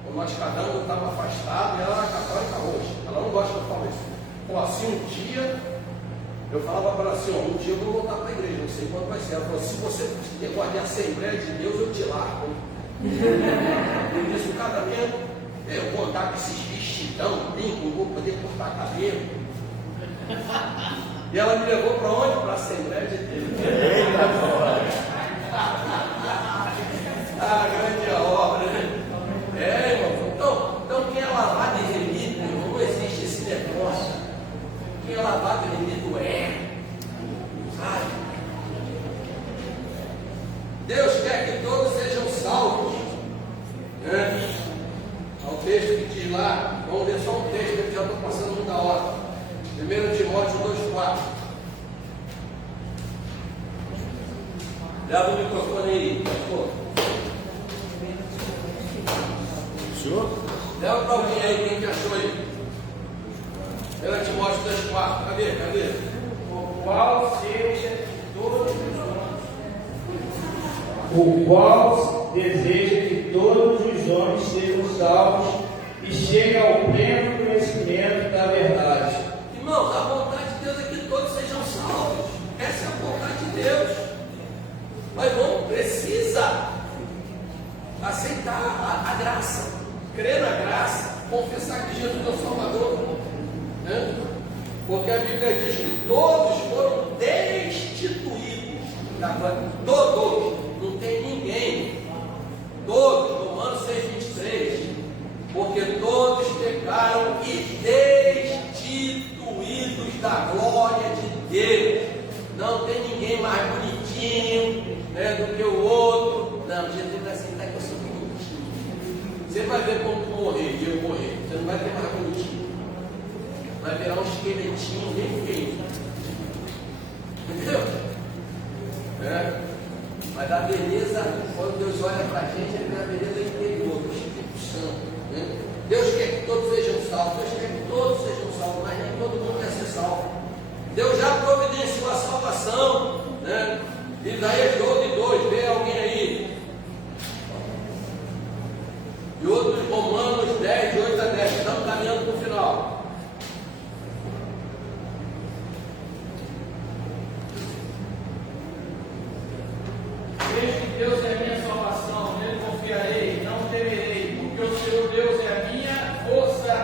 quando nós cada um estava afastado, e ela era católica hoje. Ela não gosta que eu fale isso. Pô, assim um dia, eu falava para ela assim, ó, um dia eu vou voltar para a igreja, não sei quando vai ser. Ela falou, se você negócio de Assembleia de Deus, eu te largo. No início do casamento, eu vou andar com esses vestidão, brinco, não vou poder cortar cabelo. E ela me levou para onde? Para a Assembleia de Deus. Ah, grande obra, né? Irmão. Então quem é lavado e remido, não existe esse negócio. Quem é lavado e remido sabe? Deus quer que todos sejam salvos. Né? Há um texto que diz lá, vamos ver só um texto, que já estou passando muita hora. 1 Timóteo 2,4. Leva o microfone aí, pastor. Senhor? Leva para alguém aí, quem que achou aí? 1 Timóteo 2,4. Cadê? O qual seja de todos os homens. O qual deseja que todos os homens sejam salvos e cheguem ao pleno conhecimento da verdade. Irmãos, a vontade de Deus é que todos sejam salvos. Essa é a vontade de Deus. Mas vamos precisa aceitar a graça, crer na graça, confessar que Jesus é o Salvador. Né? Porque a Bíblia diz que todos foram destituídos da glória. Todos, não tem ninguém. Todos, Romanos 6,23. Porque todos pecaram e destituídos da glória de Deus. Não tem ninguém mais bonitinho, né, do que o outro. Não, Jesus vai aceitar que eu sou bonitinho. Você vai ver quando morrer e eu morrer. Você não vai ter mais bonitinho. Vai virar um esqueletinho bem feio. Entendeu? Mas a beleza, quando Deus olha para a gente, ele vê a beleza interior, do Espírito Santo. Né? Deus quer que todos sejam salvos. Deus quer que todos sejam salvos, mas nem todo mundo quer ser salvo. Deus já providenciou a salvação. Né? Isaías 12:2, vê alguém aí. E outros Romanos 10:8-10. Estamos caminhando para o final. Vejo que Deus é a minha salvação, nele confiarei, não temerei, porque o Senhor Deus é a minha força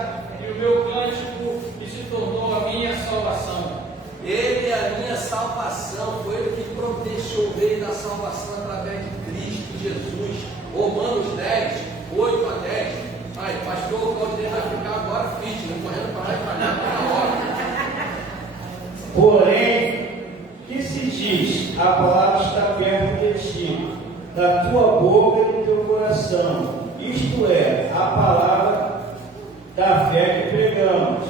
e o meu cântico e se tornou a minha salvação. Ele é a minha salvação, foi ele que providenciou o meio da salvação através de Cristo Jesus. Romanos 10:8-10. Ai, pastor, o Claudinei vai ficar agora fitness, correndo para lá e para cá toda hora. Porém, que se diz, a palavra está perto de ti, da tua boca e do teu coração, isto é, a palavra da fé que pregamos.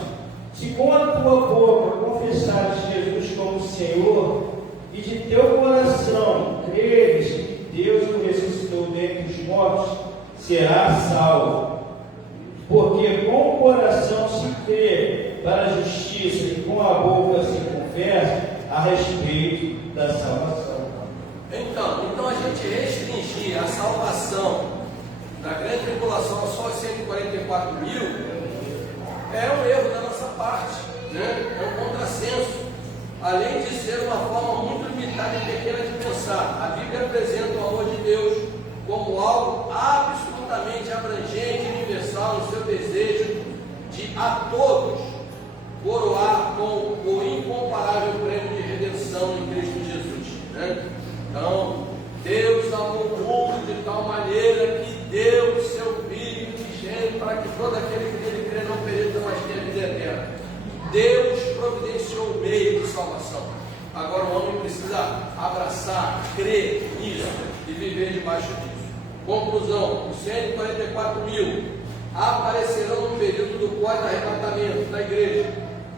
Se com a tua boca confessares Jesus como Senhor, e de teu coração creres que Deus o ressuscitou dentre os mortos, serás salvo. Porque com o coração se crê para a justiça e com a boca se confessa a respeito da salvação. Então a gente restringir a salvação da grande tribulação a só 144 mil é um erro da nossa parte, né? É um contrassenso. Além de ser uma forma muito limitada e pequena de pensar, a Bíblia apresenta o amor de Deus como algo absolutamente abrangente e universal no seu desejo de a todos coroar com o incomparável prêmio de redenção em Cristo Jesus. Né? Então, Deus amou o mundo de tal maneira que deu o seu Filho unigênito para que todo aquele que nele crê não pereça, mas tenha vida eterna. Deus providenciou o meio de salvação. Agora o homem precisa abraçar, crer nisso e viver debaixo disso. Conclusão: os 144 mil aparecerão no período do pós-arrebatamento da igreja,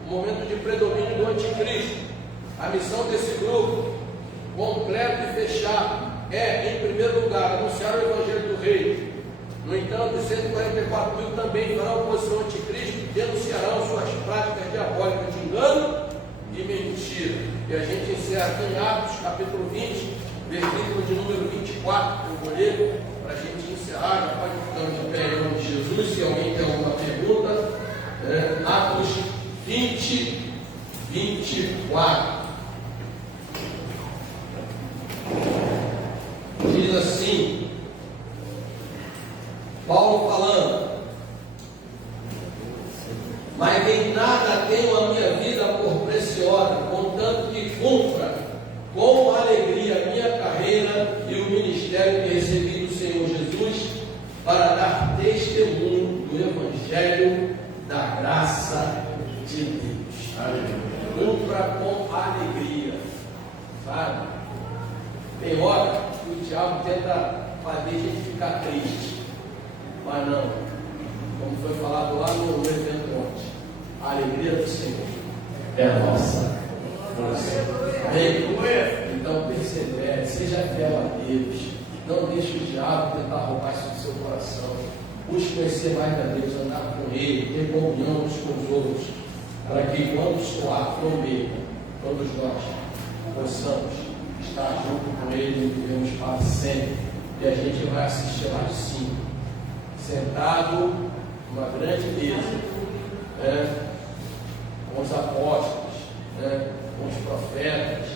o momento de predomínio do anticristo. A missão desse grupo, completo e fechado, é, em primeiro lugar, anunciar o Evangelho do Reino. No entanto, os 144 mil também farão oposição ao anticristo e denunciarão suas práticas diabólicas de engano e mentira. E a gente encerra aqui em Atos, capítulo 20, versículo de número 24, eu vou ler para a gente encerrar, já pode ficar de pé em nome de Jesus. Se alguém tem alguma pergunta, Atos 20, 24. Diz assim, Paulo falando: mas em nada tenho a minha vida por preciosa, contanto que cumpra com alegria a minha carreira e o ministério que recebi do Senhor Jesus, para dar testemunho do Evangelho da graça de Deus. Cumpra com alegria, sabe? Tem hora que o diabo tenta fazer a gente ficar triste, mas não, como foi falado lá no evento ontem, a alegria do Senhor é a nossa força. Amém? Então persevere, seja fiel a Deus, não deixe o diabo tentar roubar isso do seu coração. Busque conhecer mais a Deus, andar com Ele, ter comunhão uns com os outros, para que quando soar trombeta, todos nós possamos estar junto com Ele e vivemos para sempre. E a gente vai assistir lá de cima, sentado numa grande mesa, com os apóstolos, com os profetas,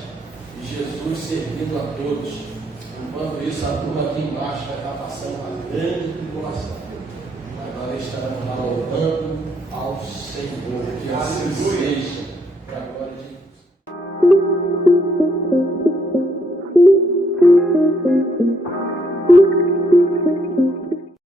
e Jesus servindo a todos. Enquanto isso, a turma aqui embaixo vai estar passando uma grande tribulação. Mas nós estaremos lá louvando ao Senhor. Que assim seja.